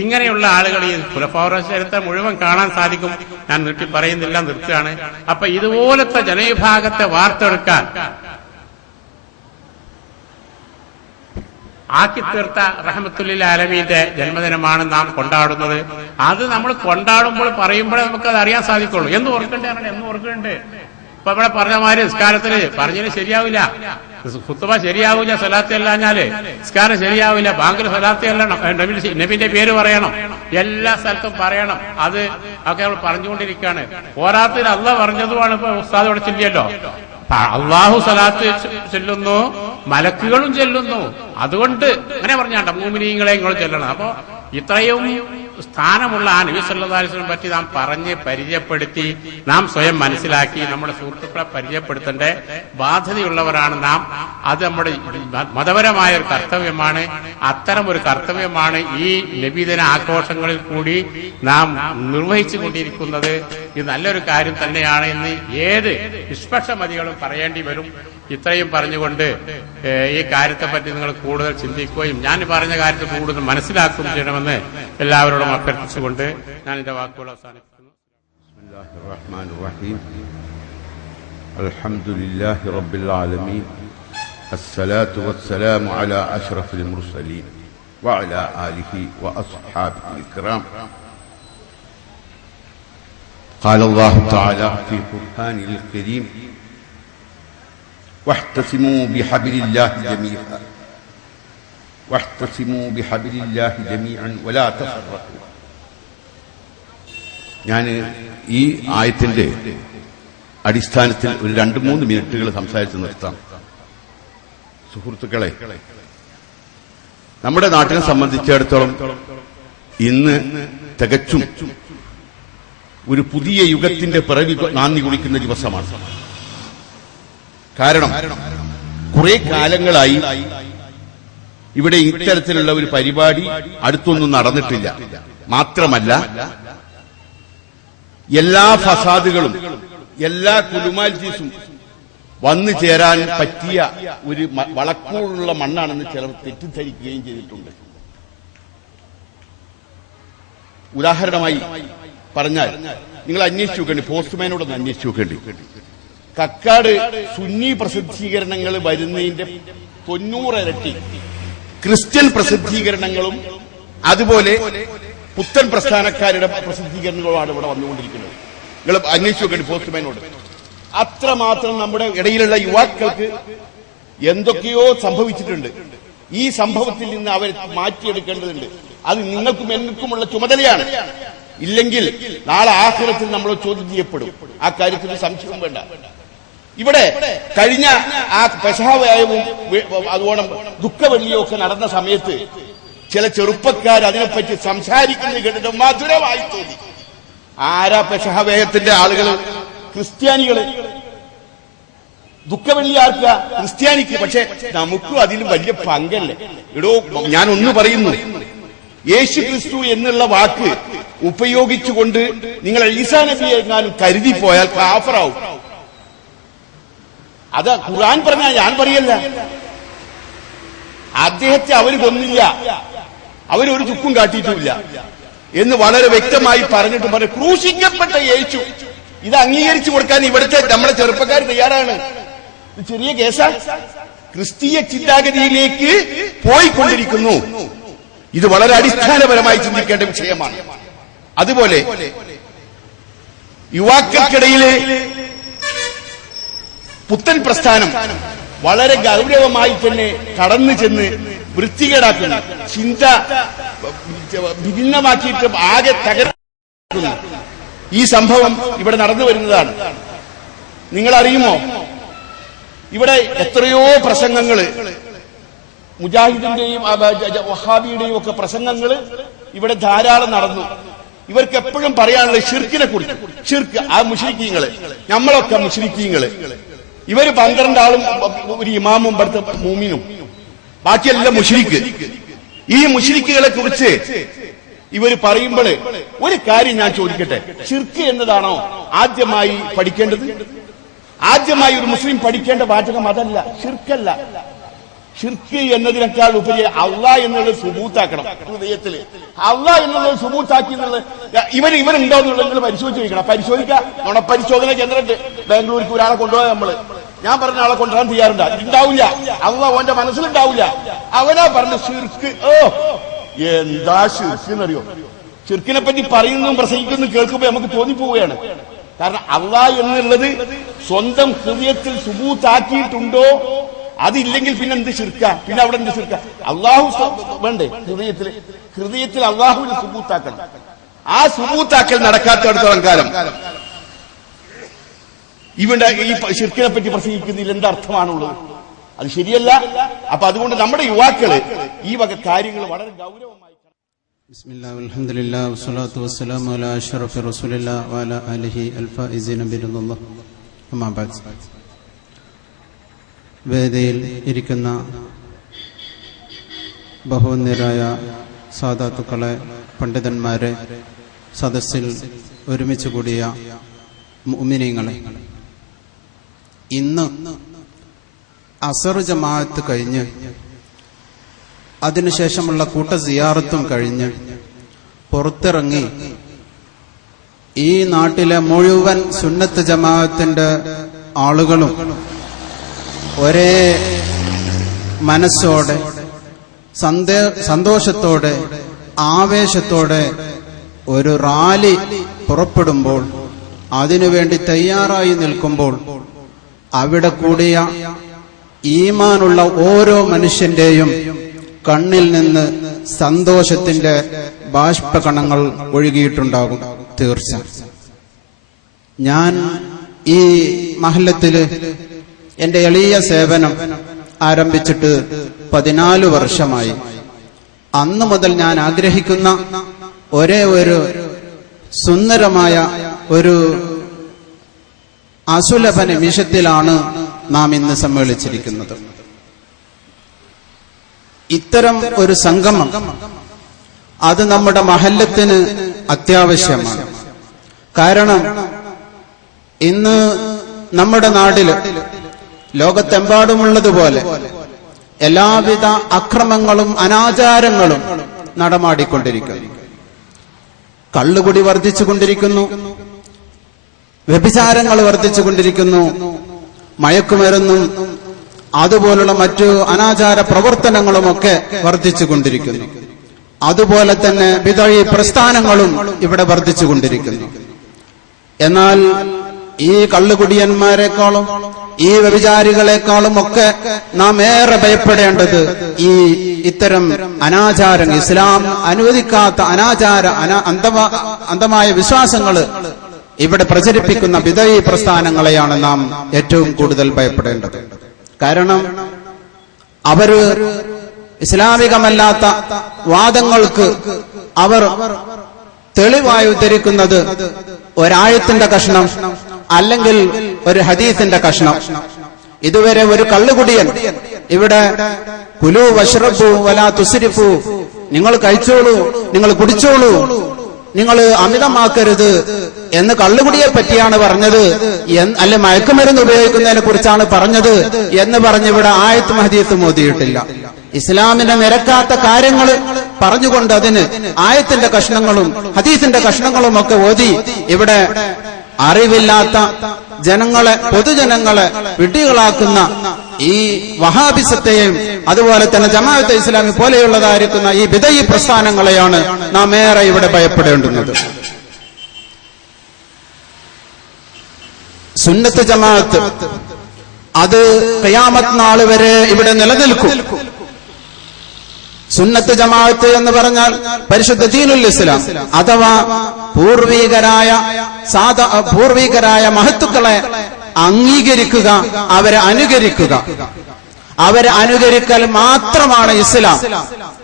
ഇങ്ങനെയുള്ള ആളുകൾ ഈ ഖുലഫാഉർ ചരിത്രം മുഴുവൻ കാണാൻ സാധിക്കും. ഞാൻ നീട്ടി പറയുന്നില്ല, നിർത്തുകയാണ്. അപ്പൊ ഇതുപോലത്തെ ജനവിഭാഗത്തെ വാർത്തെടുക്കാൻ ആക്കിത്തീർത്ത റഹ്മത്തുൽ ആലമീന്റെ ജന്മദിനമാണ് നാം കൊണ്ടാടുന്നത്. അത് നമ്മൾ കൊണ്ടാടുമ്പോൾ പറയുമ്പോഴേ നമുക്കത് അറിയാൻ സാധിക്കുള്ളൂ. എന്ന് ഓർക്കണ്ടേ? ഇപ്പൊ ഇവിടെ പറഞ്ഞ മാതിരി നിസ്കാരത്തിന് പറഞ്ഞതിന് ശരിയാവില്ല, ഖുത്ബ ശരിയാവില്ല, സ്വലാത്ത് അല്ലാഞ്ഞാല് നിസ്കാരം ശരിയാവില്ല, ബാങ്കിൽ സ്വലാത്ത് അല്ല, നബിന്റെ പേര് പറയണം, എല്ലാ സ്ഥലത്തും പറയണം. അത് ഒക്കെ നമ്മൾ പറഞ്ഞുകൊണ്ടിരിക്കുകയാണ്. പോരാത്തിന് അള്ളാഹ് പറഞ്ഞതുമാണ്. ഇപ്പൊ ഉസ്താദ് ഇവിടെ ചെല്ലിയല്ലോ, അള്ളാഹു സ്വലാത്ത് ചെല്ലുന്നു, മലക്കുകളും ചെല്ലുന്നു. അതുകൊണ്ട് അങ്ങനെ പറഞ്ഞാണ്ട മുഅ്മിനീങ്ങളെ ഇങ്ങോട്ട് ചെല്ലണം. അപ്പൊ ഇത്രയും സ്ഥാനമുള്ള ആ നബി സല്ലല്ലാഹു അലൈഹി വസല്ലം പറ്റി നാം പറഞ്ഞ് പരിചയപ്പെടുത്തി, നാം സ്വയം മനസ്സിലാക്കി നമ്മുടെ സുഹൃത്തുക്കളെ പരിചയപ്പെടുത്തേണ്ട ബാധ്യതയുള്ളവരാണ് നാം. അത് നമ്മുടെ മതപരമായ ഒരു കർത്തവ്യമാണ്. അത്തരം ഒരു കർത്തവ്യമാണ് ഈ നബിദിന ആഘോഷങ്ങളിൽ കൂടി നാം നിർവഹിച്ചു കൊണ്ടിരിക്കുന്നത്. ഇത് നല്ലൊരു കാര്യം തന്നെയാണ് എന്ന് ഏത് നിഷ്പക്ഷമതികളും പറയേണ്ടി വരും. ഇത്രയും പറഞ്ഞുകൊണ്ട് ഈ കാര്യത്തെപ്പറ്റി നിങ്ങൾ കൂടുതൽ ചിന്തിക്കുകയും ഞാൻ പറഞ്ഞ കാര്യത്തെ കൂടുതൽ മനസ്സിലാക്കുകയും ചെയ്യണമെന്ന് എല്ലാവരോടും അഭ്യർത്ഥിച്ചുകൊണ്ട് ഞാൻ എന്റെ വാക്കുകൾ അവസാനിപ്പിക്കുന്നു. ബിസ്മില്ലാഹിർ റഹ്മാനിർ റഹീം. അൽഹംദുലില്ലാഹി റബ്ബിൽ ആലമീൻ. അസ്സലാത്തു വസ്സലാമു അലാ അഷ്റഫിൽ മുർസലീൻ വഅലാ ആലിഹി വഅസ്ഹാബിഹിൽ കിറാം. قال الله تعالى في قرآنه الكريم: واحتسموا بحبل الله جميعا ولا تفرقوا. ഞാൻ ഈ ആയത്തിന്റെ അടിസ്ഥാനത്തിൽ ഒരു 2-3 മിനിറ്റുകൾ സംസാരിച്ച് നിർത്താം. സുഹൃത്തുക്കളെ, നമ്മുടെ നാട്ടിനെ സംബന്ധിച്ചിടത്തോളം ഇന്ന് തികച്ചും ഒരു പുതിയ യുഗത്തിന്റെ പിറവി നാന്ദി കുറിക്കുന്ന ദിവസമാണ്. കാരണം കുറെ കാലങ്ങളായി ഇവിടെ ഇത്തരത്തിലുള്ള ഒരു പരിപാടി അടുത്തൊന്നും നടന്നിട്ടില്ല. മാത്രമല്ല, എല്ലാ ഫസാദുകളും എല്ലാ കുലുമാൽജീസും വന്നു ചേരാൻ പറ്റിയ ഒരു വളക്കൂറുള്ള മണ്ണാണെന്ന് ചിലർ തെറ്റിദ്ധരിക്കുകയും ചെയ്തിട്ടുണ്ട്. ഉദാഹരണമായി പറഞ്ഞാൽ നിങ്ങൾ അന്വേഷിച്ചു നോക്കേണ്ടി, പോസ്റ്റ്മാനോടൊന്ന് അന്വേഷിച്ചു നോക്കേണ്ടി. കക്കാട് സുന്നി പ്രസിദ്ധീകരണങ്ങൾ വരുന്നതിന്റെ 90 ഇരട്ടി ക്രിസ്ത്യൻ പ്രസിദ്ധീകരണങ്ങളും അതുപോലെ പുത്തൻ പ്രസ്ഥാനക്കാരുടെ പ്രസിദ്ധീകരണങ്ങളുമാണ് ഇവിടെ വന്നുകൊണ്ടിരിക്കുന്നത്. നിങ്ങൾ അന്വേഷിച്ചു നോക്കേണ്ടി പോസ്റ്റ്മാനോട്. അത്രമാത്രം നമ്മുടെ ഇടയിലുള്ള യുവാക്കൾക്ക് എന്തൊക്കെയോ സംഭവിച്ചിട്ടുണ്ട്. ഈ സംഭവത്തിൽ നിന്ന് അവർ മാറ്റിയെടുക്കേണ്ടതുണ്ട്. അത് നിങ്ങൾക്കും എനിക്കുമുള്ള ചുമതലയാണ്. ഇല്ലെങ്കിൽ നാളെ ആഖിറത്തിൽ നമ്മൾ ചോദ്യം ചെയ്യപ്പെടും. ആ കാര്യത്തിൽ സംശയം വേണ്ട. ഇവിടെ കഴിഞ്ഞ ആ പെസഹവ്യായവും അതുകൊണ്ട് ദുഃഖവെള്ളിയൊക്കെ നടന്ന സമയത്ത് ചില ചെറുപ്പക്കാർ അതിനെപ്പറ്റി സംസാരിക്കുന്നത് കേട്ടിട്ട് മധുരമായി തോന്നി. ആരാ പെസഹവ്യായത്തിന്റെ ആളുകൾ? ക്രിസ്ത്യാനികള്. ദുഃഖവെള്ളി ആർക്കാ? ക്രിസ്ത്യാനിക്ക്. പക്ഷെ നമുക്കും അതിലും വലിയ പങ്കല്ലേ. ഇടോ, ഞാൻ ഒന്ന് പറയുന്നു, യേശു ക്രിസ്തു എന്നുള്ള വാക്ക് ഉപയോഗിച്ചുകൊണ്ട് നിങ്ങൾ ഈസാ നബിയെ എങ്ങാനും കരുതി പോയാൽ കാഫറാവും. അത് ഖുർആൻ പറഞ്ഞാൽ ഞാൻ പറയല്ല. അദ്ദേഹത്തെ അവർ കൊന്നില്ല, അവരൊരു ചുക്കും കാട്ടിയിട്ടുമില്ല എന്ന് വളരെ വ്യക്തമായി പറഞ്ഞിട്ട് പറഞ്ഞു ക്രൂശിക്കപ്പെട്ട യേശു. ഇത് അംഗീകരിച്ചു കൊടുക്കാൻ ഇവിടുത്തെ നമ്മളെ ചെറുപ്പക്കാർ തയ്യാറാണ്. ഇത് ചെറിയ കേസാ. ക്രിസ്തീയ ചിന്താഗതിയിലേക്ക് പോയിക്കൊണ്ടിരിക്കുന്നു. ഇത് വളരെ അടിസ്ഥാനപരമായി ചിന്തിക്കേണ്ട വിഷയമാണ്. അതുപോലെ യുവാക്കൾക്കിടയിലെ പുത്തൻ പ്രസ്ഥാനം വളരെ ഗൗരവമായി തന്നെ കടന്നു ചെന്ന് വൃത്തികേടാക്കുന്ന ചിന്ത വിഭിന്നമാക്കിയിട്ട് ആകെ തകർക്കുന്ന ഈ സംഭവം ഇവിടെ നടന്നു വരുന്നതാണ്. നിങ്ങൾ അറിയുമോ, ഇവിടെ എത്രയോ പ്രസംഗങ്ങള് മുജാഹിദിന്റെയും വഹാബിയുടെയും ഒക്കെ പ്രസംഗങ്ങൾ ഇവിടെ ധാരാളം നടന്നു. ഇവർക്ക് എപ്പോഴും പറയാനുള്ളത് ഷിർക്കിനെ കുറിച്ച്. ഷിർക്ക്, ആ മുശ്രിക്കീങ്ങള്, നമ്മളൊക്കെ മുശ്രിക്കീങ്ങള്. ഇവര് 12 ആളും ഒരു ഇമാമും ഇവിടുത്തെ മൂമിനും, ബാക്കിയെല്ലാം മുശ്രിക്ക്. ഈ മുശ്രിക്കുകളെ കുറിച്ച് ഇവർ പറയുമ്പോൾ ഒരു കാര്യം ഞാൻ ചോദിക്കട്ടെ, ഷിർക്ക് എന്നതാണോ ആദ്യമായി പഠിക്കേണ്ടത്? ആദ്യമായി ഒരു മുസ്ലിം പഠിക്കേണ്ട വാചകം അതല്ല, ഷിർക്കല്ല. ഷിർക്ക് എന്നതിനേക്കാൾ ഉപരി അള്ളാഹ് എന്നുള്ളത് സുബൂത്താക്കണം ഹൃദയത്തിൽ. അള്ളാഹ് എന്നുള്ളത് സുബൂത്താക്കി എന്നുള്ളത് ഇവനുണ്ടോ എന്നുള്ളത് നിങ്ങൾ പരിശോധിച്ച് ചോദിക്കണം. പരിശോധിക്കാം. നുണപരിശോധന കേന്ദ്രമുണ്ട് ബാംഗ്ലൂർക്ക്. ഒരാളെ കൊണ്ടുപോയാൽ നമ്മള്, ഞാൻ പറഞ്ഞ ആളെ കൊണ്ടുപോകാൻ തയ്യാറുണ്ട്. ഉണ്ടാവില്ല, അള്ളാഹ് അവന്റെ മനസ്സിലുണ്ടാവില്ല. അവനാ പറഞ്ഞ ഷിർക്ക്. ഓ, എന്താ ഷിർക്ക് എന്നറിയോ? ഷിർക്കിനെ പറ്റി പറയുന്നതും പ്രസംഗിക്കുന്നതും കേൾക്കുമ്പോൾ നമുക്ക് തോന്നിപ്പോവുകയാണ്. കാരണം അള്ളാഹ് എന്നുള്ളത് സ്വന്തം ഹൃദയത്തിൽ സുബൂത്താക്കിയിട്ടുണ്ടോ? അതില്ലെങ്കിൽ പിന്നെ എന്ത് ഷിർക്ക? പിന്നെ അവിടെ എന്ത് ഷിർക്ക? അള്ളാഹു വേണ്ടേ ഹൃദയത്തിൽ അള്ളാഹുവിന് സുബൂത്താക്കണം. ആ സുബൂത്താക്കൽ നടക്കാത്തടത്തോളം കാലം ഇവിടെ ഈ ഷിർക്കിനെ പറ്റി പ്രസംഗിക്കുന്നതിൽ എന്തർത്ഥമാണുള്ളത്? അത് ശരിയല്ല. അപ്പൊ അതുകൊണ്ട് നമ്മുടെ യുവാക്കള് ഈ വക കാര്യങ്ങൾ വളരെ ഗൗരവമായി. ബിസ്മില്ലാഹി വൽഹംദുലില്ലാഹി വസ്സലാത്തു വസ്സലാമു അലാ അഷ്റഫി റസൂലില്ലാഹി വഅലാ ആലിഹി അൽഫായിസീന ബിറളില്ലാഹി അമ്മാ ബഅദ്. വേദിയിൽ ഇരിക്കുന്ന ബഹുവന്യരായ സാദാത്തുക്കളെ, പണ്ഡിതന്മാരെ, സദസ്സിൽ ഒരുമിച്ച് കൂടിയ മുഅ്മിനീങ്ങളെ, ഇന്ന് അസർ ജമാഅത്ത് കഴിഞ്ഞ് അതിനുശേഷമുള്ള കൂട്ട സിയാറത്തും കഴിഞ്ഞ് പുറത്തിറങ്ങി ഈ നാട്ടിലെ മുഴുവൻ സുന്നത്ത് ജമാഅത്തിന്റെ ആളുകളും ഒരേ മനസ്സോടെ, സന്തോഷത്തോടെ, ആവേശത്തോടെ ഒരു റാലി പുറപ്പെടുമ്പോൾ, അതിനുവേണ്ടി തയ്യാറായി നിൽക്കുമ്പോൾ, അവിടെ കൂടിയ ഈമാനുള്ള ഓരോ മനുഷ്യന്റെയും കണ്ണിൽ നിന്ന് സന്തോഷത്തിന്റെ ബാഷ്പകണങ്ങൾ ഒഴുകിയിട്ടുണ്ടാകും. തീർച്ച ഞാൻ ഈ മഹല്ലത്തില് എന്റെ എളിയ സേവനം ആരംഭിച്ചിട്ട് 14 വർഷമായി. അന്നു മുതൽ ഞാൻ ആഗ്രഹിക്കുന്ന ഒരേ ഒരു സുന്ദരമായ ഒരു അസുലഭ നിമിഷത്തിലാണ് നാം ഇന്ന് സമ്മേളിച്ചിരിക്കുന്നത്. ഇത്തരം ഒരു സംഗമം അത് നമ്മുടെ മഹല്ലത്തിന് അത്യാവശ്യമാണ്. കാരണം ഇന്ന് നമ്മുടെ നാട്ടില് ലോകത്തെമ്പാടുമുള്ളതുപോലെ എല്ലാവിധ അക്രമങ്ങളും അനാചാരങ്ങളും നടമാടിക്കൊണ്ടിരിക്കുന്നു. കള്ളുകുടി വർദ്ധിച്ചുകൊണ്ടിരിക്കുന്നു, വ്യഭിചാരങ്ങൾ വർദ്ധിച്ചുകൊണ്ടിരിക്കുന്നു, മയക്കുമരുന്നും അതുപോലുള്ള മറ്റു അനാചാര പ്രവർത്തനങ്ങളുമൊക്കെ വർദ്ധിച്ചുകൊണ്ടിരിക്കുന്നു. അതുപോലെ തന്നെ ബിദ്അഈ പ്രസ്ഥാനങ്ങളും ഇവിടെ വർദ്ധിച്ചുകൊണ്ടിരിക്കുന്നു. എന്നാൽ ഈ കള്ളുകുടിയന്മാരെക്കാളും ഈ വ്യഭിചാരികളെക്കാളും ഒക്കെ നാം ഏറെ ഭയപ്പെടേണ്ടത് ഈ ഇത്തരം അനാചാരം, ഇസ്ലാം അനുവദിക്കാത്ത അനാചാര അന്ധമായ വിശ്വാസങ്ങള് ഇവിടെ പ്രചരിപ്പിക്കുന്ന ബിദഈ പ്രസ്ഥാനങ്ങളെയാണ് നാം ഏറ്റവും കൂടുതൽ ഭയപ്പെടേണ്ടത്. കാരണം അവര് ഇസ്ലാമികമല്ലാത്ത വാദങ്ങൾക്ക് അവർ തെളിവായി ഉദ്ധരിക്കുന്നത് ഒരായത്തിന്റെ കഷ്ണം അല്ലെങ്കിൽ ഒരു ഹദീസിന്റെ കഷ്ണം. ഇതുവരെ ഒരു കള്ളുകുടിയൻ ഇവിടെ കുലു വഷ്റബു വലാ തുസ്രിഫു, നിങ്ങൾ കഴിച്ചോളൂ, നിങ്ങൾ കുടിച്ചോളൂ, നിങ്ങൾ അമിതമാക്കരുത് എന്ന് കള്ളുകുടിയെ പറ്റിയാണ് പറഞ്ഞത്, അല്ലെ മയക്കുമരുന്ന് ഉപയോഗിക്കുന്നതിനെ കുറിച്ചാണ് പറഞ്ഞത് എന്ന് പറഞ്ഞിവിടെ ആയത്തും ഹദീസും ഓതിയിട്ടില്ല. ഇസ്ലാമിനെ നിരക്കാത്ത കാര്യങ്ങൾ പറഞ്ഞുകൊണ്ട് അതിന് ആയത്തിന്റെ കഷ്ണങ്ങളും ഹദീസിന്റെ കഷ്ണങ്ങളും ഒക്കെ ഓതി ഇവിടെ അറിവില്ലാത്ത ജനങ്ങളെ, പൊതുജനങ്ങളെ വിഡ്ഢികളാക്കുന്ന ഈ വഹാബിസത്തെയും അതുപോലെ തന്നെ ജമാഅത്തെ ഇസ്ലാമി പോലെയുള്ളതായിരിക്കുന്ന ഈ ബിദഈ പ്രസ്ഥാനങ്ങളെയാണ് നാം ഏറെ ഇവിടെ ഭയപ്പെടേണ്ടുന്നത്. സുന്നത്ത് ജമാഅത്ത് അത് ഖിയാമത്ത് നാൾ വരെ ഇവിടെ നിലനിൽക്കും. സുന്നത്ത് ജമാഅത്ത് എന്ന് പറഞ്ഞാൽ പരിശുദ്ധ ദീനുൽ ഇസ്ലാം അഥവാ പൂർവികരായ മഹത്തുക്കളെ അംഗീകരിക്കുക, അവരെ അനുകരിക്കുക. അവരെ അനുകരിക്കൽ മാത്രമാണ് ഇസ്ലാം.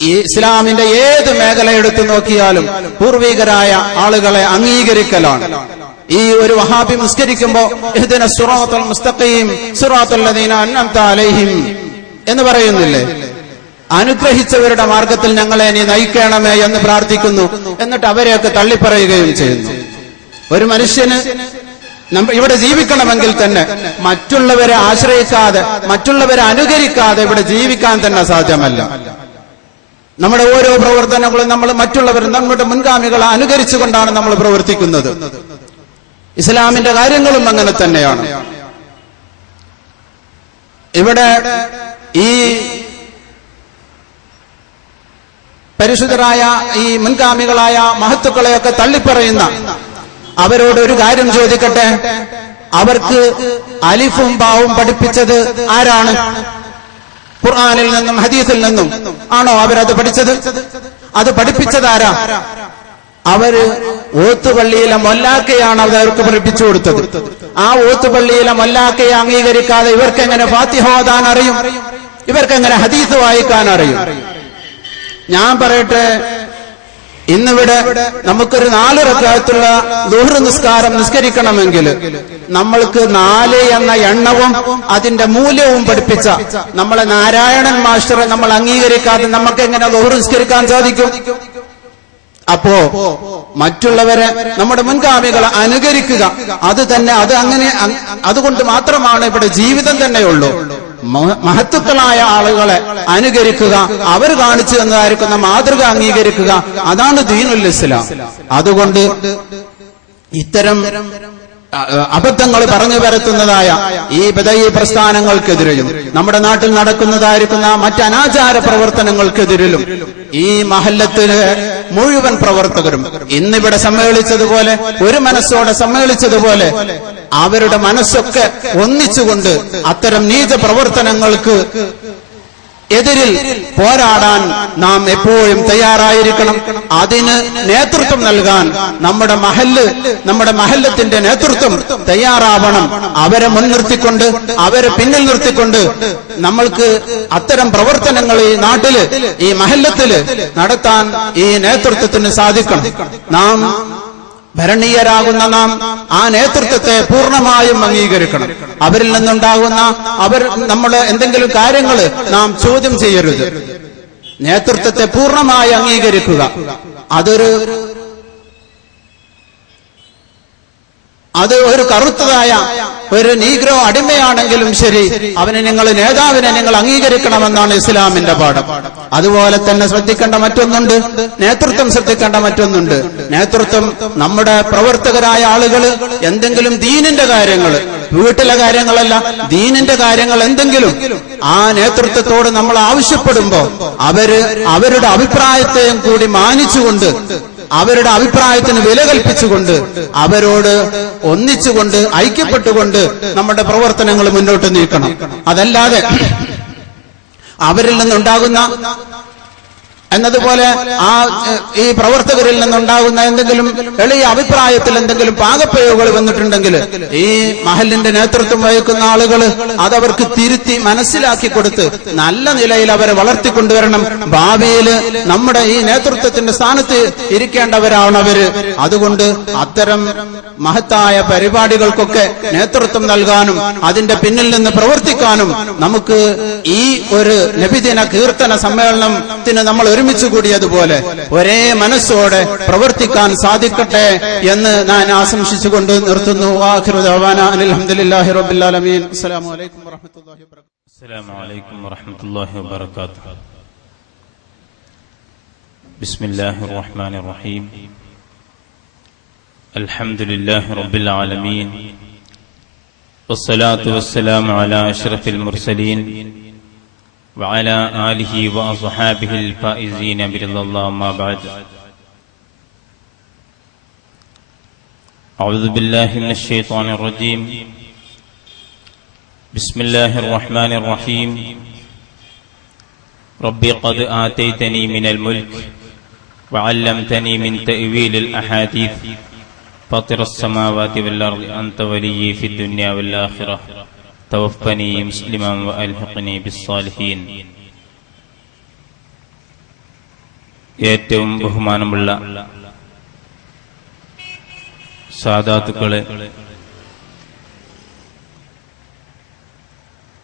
ഈ ഇസ്ലാമിന്റെ ഏത് മേഖല എടുത്തു നോക്കിയാലും പൂർവികരായ ആളുകളെ അംഗീകരിക്കലാണ്. ഈ ഒരു വഹാബി നിസ്കരിക്കുമ്പോ ഇഹ്ദിന സിറാത്തൽ മുസ്തഖീം സിറാത്തൽ ലദീന അൻഅംത അലൈഹിം എന്ന് പറയുന്നില്ലേ? അനുഗ്രഹിച്ചവരുടെ മാർഗത്തിൽ ഞങ്ങളെ നീ നയിക്കണമേ എന്ന് പ്രാർത്ഥിക്കുന്നു. എന്നിട്ട് അവരെയൊക്കെ തള്ളിപ്പറയുകയും ചെയ്യുന്നു. ഒരു മനുഷ്യന് ഇവിടെ ജീവിക്കണമെങ്കിൽ തന്നെ മറ്റുള്ളവരെ ആശ്രയിക്കാതെ, മറ്റുള്ളവരെ അനുകരിക്കാതെ ഇവിടെ ജീവിക്കാൻ തന്നെ സാധ്യമല്ല. നമ്മുടെ ഓരോ പ്രവർത്തനങ്ങളും നമ്മൾ മറ്റുള്ളവർ, നമ്മുടെ മുൻഗാമികളെ അനുകരിച്ചുകൊണ്ടാണ് നമ്മൾ പ്രവർത്തിക്കുന്നത്. ഇസ്ലാമിന്റെ കാര്യങ്ങളും അങ്ങനെ തന്നെയാണ്. ഇവിടെ ഈ പരിശുദ്ധരായ ഈ മുൻഗാമികളായ മഹത്തുക്കളെയൊക്കെ തള്ളിപ്പറയുന്ന അവരോട് ഒരു കാര്യം ചോദിക്കട്ടെ, അവർക്ക് അലിഫും ബാവും പഠിപ്പിച്ചത് ആരാണ്? ഖുർആനിൽ നിന്നും ഹദീസിൽ നിന്നും ആണോ അവരത് പഠിച്ചത്? അത് പഠിപ്പിച്ചതാരാ? അവര് ഓത്തുപള്ളിയിലെ മൊല്ലാക്കയാണ് അവർക്ക് പഠിപ്പിച്ചു കൊടുത്തത്. ആ ഓത്തുപള്ളിയിലെ മൊല്ലാക്കയെ അംഗീകരിക്കാതെ ഇവർക്കെങ്ങനെ ഫാത്തിഹ ഓതാൻ അറിയും? ഇവർക്കെങ്ങനെ ഹദീസ് വായിക്കാൻ അറിയും? ഞാൻ പറയട്ടെ, ഇന്നിവിടെ നമുക്കൊരു 4 റക്അത്തുള്ള ദുഹ്ർ നിസ്കാരം നിസ്കരിക്കണമെങ്കിൽ നമ്മൾക്ക് 4 എന്ന എണ്ണവും അതിന്റെ മൂല്യവും പഠിപ്പിച്ച നമ്മളെ നാരായണൻ മാസ്റ്ററെ നമ്മൾ അംഗീകരിക്കാതെ നമുക്ക് എങ്ങനെ ദുഹ്ർ നിസ്കരിക്കാൻ സാധിക്കും? അപ്പോ മറ്റുള്ളവരെ, നമ്മുടെ മുൻഗാമികളെ അനുകരിക്കുക, അത് തന്നെ, അത് അങ്ങനെ, അതുകൊണ്ട് മാത്രമാണ് ഇവിടെ ജീവിതം തന്നെയുള്ളൂ. മഹത്തുക്കളായ ആളുകളെ അനുകരിക്കുക, അവർ കാണിച്ചു തന്നതായിരിക്കുന്ന മാതൃക അംഗീകരിക്കുക, അതാണ് ദീനുൽ ഇസ്ലാം. അതുകൊണ്ട് ഇത്തരം അബദ്ധങ്ങൾ പറഞ്ഞു പരത്തുന്നതായ ഈ ബദഈ പ്രസ്ഥാനങ്ങൾക്കെതിരെയും നമ്മുടെ നാട്ടിൽ നടക്കുന്നതായിരിക്കുന്ന മറ്റ് അനാചാര പ്രവർത്തനങ്ങൾക്കെതിരിലും ഈ മഹല്ലത്തിലെ മുഴുവൻ പ്രവർത്തകരും ഇന്നിവിടെ സമ്മേളിച്ചതുപോലെ, ഒരു മനസ്സോടെ സമ്മേളിച്ചതുപോലെ അവരുടെ മനസ്സൊക്കെ ഒന്നിച്ചുകൊണ്ട് അത്തരം നീച പ്രവർത്തനങ്ങൾക്ക് എതിരിൽ പോരാടാൻ നാം എപ്പോഴും തയ്യാറായിരിക്കണം. അതിന് നേതൃത്വം നൽകാൻ നമ്മുടെ മഹല്ലത്തിന്റെ നേതൃത്വം തയ്യാറാവണം. അവരെ മുൻനിർത്തിക്കൊണ്ട്, അവരെ പിന്നിൽ നിർത്തിക്കൊണ്ട് നമ്മൾക്ക് അത്തരം പ്രവർത്തനങ്ങൾ ഈ നാട്ടില്, ഈ മഹല്ലത്തില് നടത്താൻ ഈ നേതൃത്വത്തിന് സാധിക്കണം. നാം ഭരണീയരാകുന്ന നാം ആ നേതൃത്വത്തെ പൂർണ്ണമായും അംഗീകരിക്കണം. അവരിൽ നിന്നുണ്ടാകുന്ന നമ്മുടെ എന്തെങ്കിലും കാര്യങ്ങൾ നാം ചോദ്യം ചെയ്യരുത്. നേതൃത്വത്തെ പൂർണ്ണമായി അംഗീകരിക്കുക. അത് ഒരു കറുത്തതായ ഒരു നീഗ്രോ അടിമയാണെങ്കിലും ശരി, നേതാവിനെ നിങ്ങൾ അംഗീകരിക്കണമെന്നാണ് ഇസ്ലാമിന്റെ പാഠം. അതുപോലെ തന്നെ ശ്രദ്ധിക്കേണ്ട മറ്റൊന്നുണ്ട്, നേതൃത്വം ശ്രദ്ധിക്കേണ്ട മറ്റൊന്നുണ്ട്. നേതൃത്വം നമ്മുടെ പ്രവർത്തകരായ ആളുകൾ എന്തെങ്കിലും ദീനിന്റെ കാര്യങ്ങൾ, വീട്ടിലെ കാര്യങ്ങളല്ല, ദീനിന്റെ കാര്യങ്ങൾ എന്തെങ്കിലും ആ നേതൃത്വത്തോട് നമ്മൾ ആവശ്യപ്പെടുമ്പോ അവരുടെ അഭിപ്രായത്തെയും കൂടി മാനിച്ചുകൊണ്ട് അവരുടെ അഭിപ്രായത്തിന് വില കൽപ്പിച്ചുകൊണ്ട് അവരോട് ഒന്നിച്ചുകൊണ്ട് ഐക്യപ്പെട്ടുകൊണ്ട് നമ്മുടെ പ്രവർത്തനങ്ങൾ മുന്നോട്ട് നീക്കണം. അതല്ലാതെ അവരിൽ നിന്നുണ്ടാകുന്ന എന്നതുപോലെ ഈ പ്രവർത്തകരിൽ നിന്നുണ്ടാകുന്ന എന്തെങ്കിലും എളിയ അഭിപ്രായത്തിൽ എന്തെങ്കിലും പാകപ്പയോഗങ്ങൾ വന്നിട്ടുണ്ടെങ്കിൽ ഈ മഹലിന്റെ നേതൃത്വം വഹിക്കുന്ന ആളുകൾ അതവർക്ക് തിരുത്തി മനസ്സിലാക്കി കൊടുത്ത് നല്ല നിലയിൽ അവരെ വളർത്തിക്കൊണ്ടുവരണം. ഭാവിയിൽ നമ്മുടെ ഈ നേതൃത്വത്തിന്റെ സ്ഥാനത്ത് ഇരിക്കേണ്ടവരാണ് അവര്. അതുകൊണ്ട് അത്തരം മഹത്തായ പരിപാടികൾക്കൊക്കെ നേതൃത്വം നൽകാനും അതിന്റെ പിന്നിൽ നിന്ന് പ്രവർത്തിക്കാനും നമുക്ക് ഈ ഒരു നബിദിന കീർത്തന സമ്മേളനത്തിന് നമ്മൾ ഒരുമിച്ച് കൂടിയതുപോലെ ഒരേ മനസ്സോടെ പ്രവർത്തിക്കാൻ സാധിക്കട്ടെ എന്ന് ഞാൻ ആശംസിച്ചുകൊണ്ട് നിർത്തുന്നു. ആഖിറു ദഅവാന അൽഹംദുലില്ലാഹി റബ്ബിൽ ആലമീൻ. അസ്സലാമു അലൈക്കും വറഹ്മത്തുള്ളാഹി വബറകാതുഹു. അസ്സലാമു അലൈക്കും വറഹ്മത്തുള്ളാഹി വബറകാതുഹു. ബിസ്മില്ലാഹിർ റഹ്മാനിർ റഹീം. അൽഹംദുലില്ലാഹി റബ്ബിൽ ആലമീൻ. വസ്സലാത്തു വസ്സലാമു അലാ അഷ്റഫിൽ മുർസലീൻ وعلى آله وأصحابه الفائزين برضا الله. ما بعد. أعوذ بالله من الشيطان الرجيم. بسم الله الرحمن الرحيم. ربي قد آتيتني من الملك وعلمتني من تأويل الأحاديث فاطر السماوات والأرض أنت ولي في الدنيا والآخرة توفني مسلما وألحقني بالصالحين. ഏറ്റവും ബഹുമാനമുള്ള സാദാത്തുക്കളെ,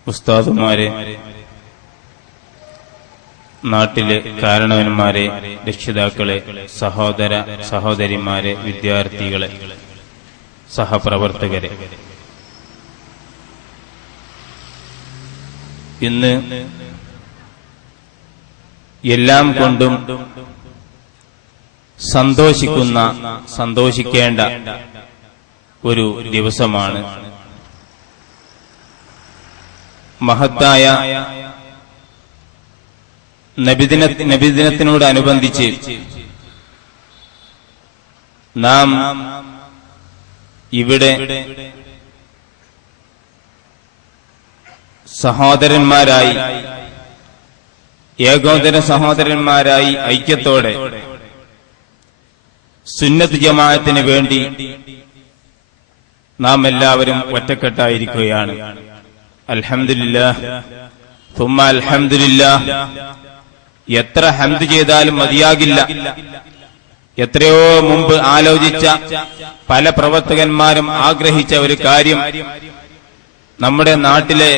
ഉസ്താദുമാരെ, നാട്ടിലെ കാരണവന്മാരെ, രക്ഷിതാക്കളെ, സഹോദര സഹോദരിമാരെ, വിദ്യാർത്ഥികളെ, സഹപ്രവർത്തകരെ, ഇന്ന് എല്ലാം കൊണ്ടും സന്തോഷിക്കേണ്ട ഒരു ദിവസമാണ്. മഹത്തായ നബിദിനത്തിനോടനുബന്ധിച്ച് നാം ഇവിടെ സഹോദരന്മാരായി, ഏകോദര സഹോദരന്മാരായി ഐക്യത്തോടെ സുന്നത്ത് ജമാഅത്തിന് വേണ്ടി നാം എല്ലാവരും ഒറ്റക്കെട്ടായിരിക്കുകയാണ്. അൽഹംദുലില്ലാഹ് സുമ്മ അൽഹംദുലില്ലാഹ്. എത്ര ഹംദ് ചെയ്താലും മതിയാകില്ല. എത്രയോ മുമ്പ് ആലോചിച്ച പല പ്രവർത്തകന്മാരും ആഗ്രഹിച്ച ഒരു കാര്യം നമ്മുടെ നാട്ടിലെ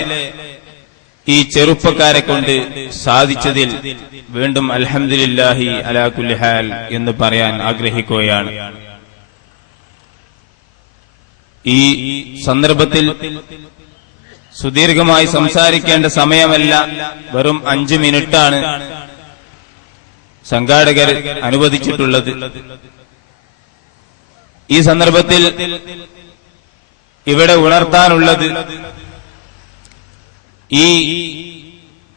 ഈ ചെറുപ്പക്കാരെ കൊണ്ട് സാധിച്ചതിൽ വീണ്ടും അൽഹംദുലില്ലാഹി അലാ കുല്ലി ഹാൽ എന്ന് പറയാൻ ആഗ്രഹിക്കുകയാണ്. ഈ സന്ദർഭത്തിൽ സുദീർഘമായി സംസാരിക്കേണ്ട സമയമല്ല, വെറും 5 മിനിറ്റാണ് സംഘാടകർ അനുവദിച്ചിട്ടുള്ളത്. ഈ സന്ദർഭത്തിൽ ഇവിടെ ഉണർത്താനുള്ളത്, ഈ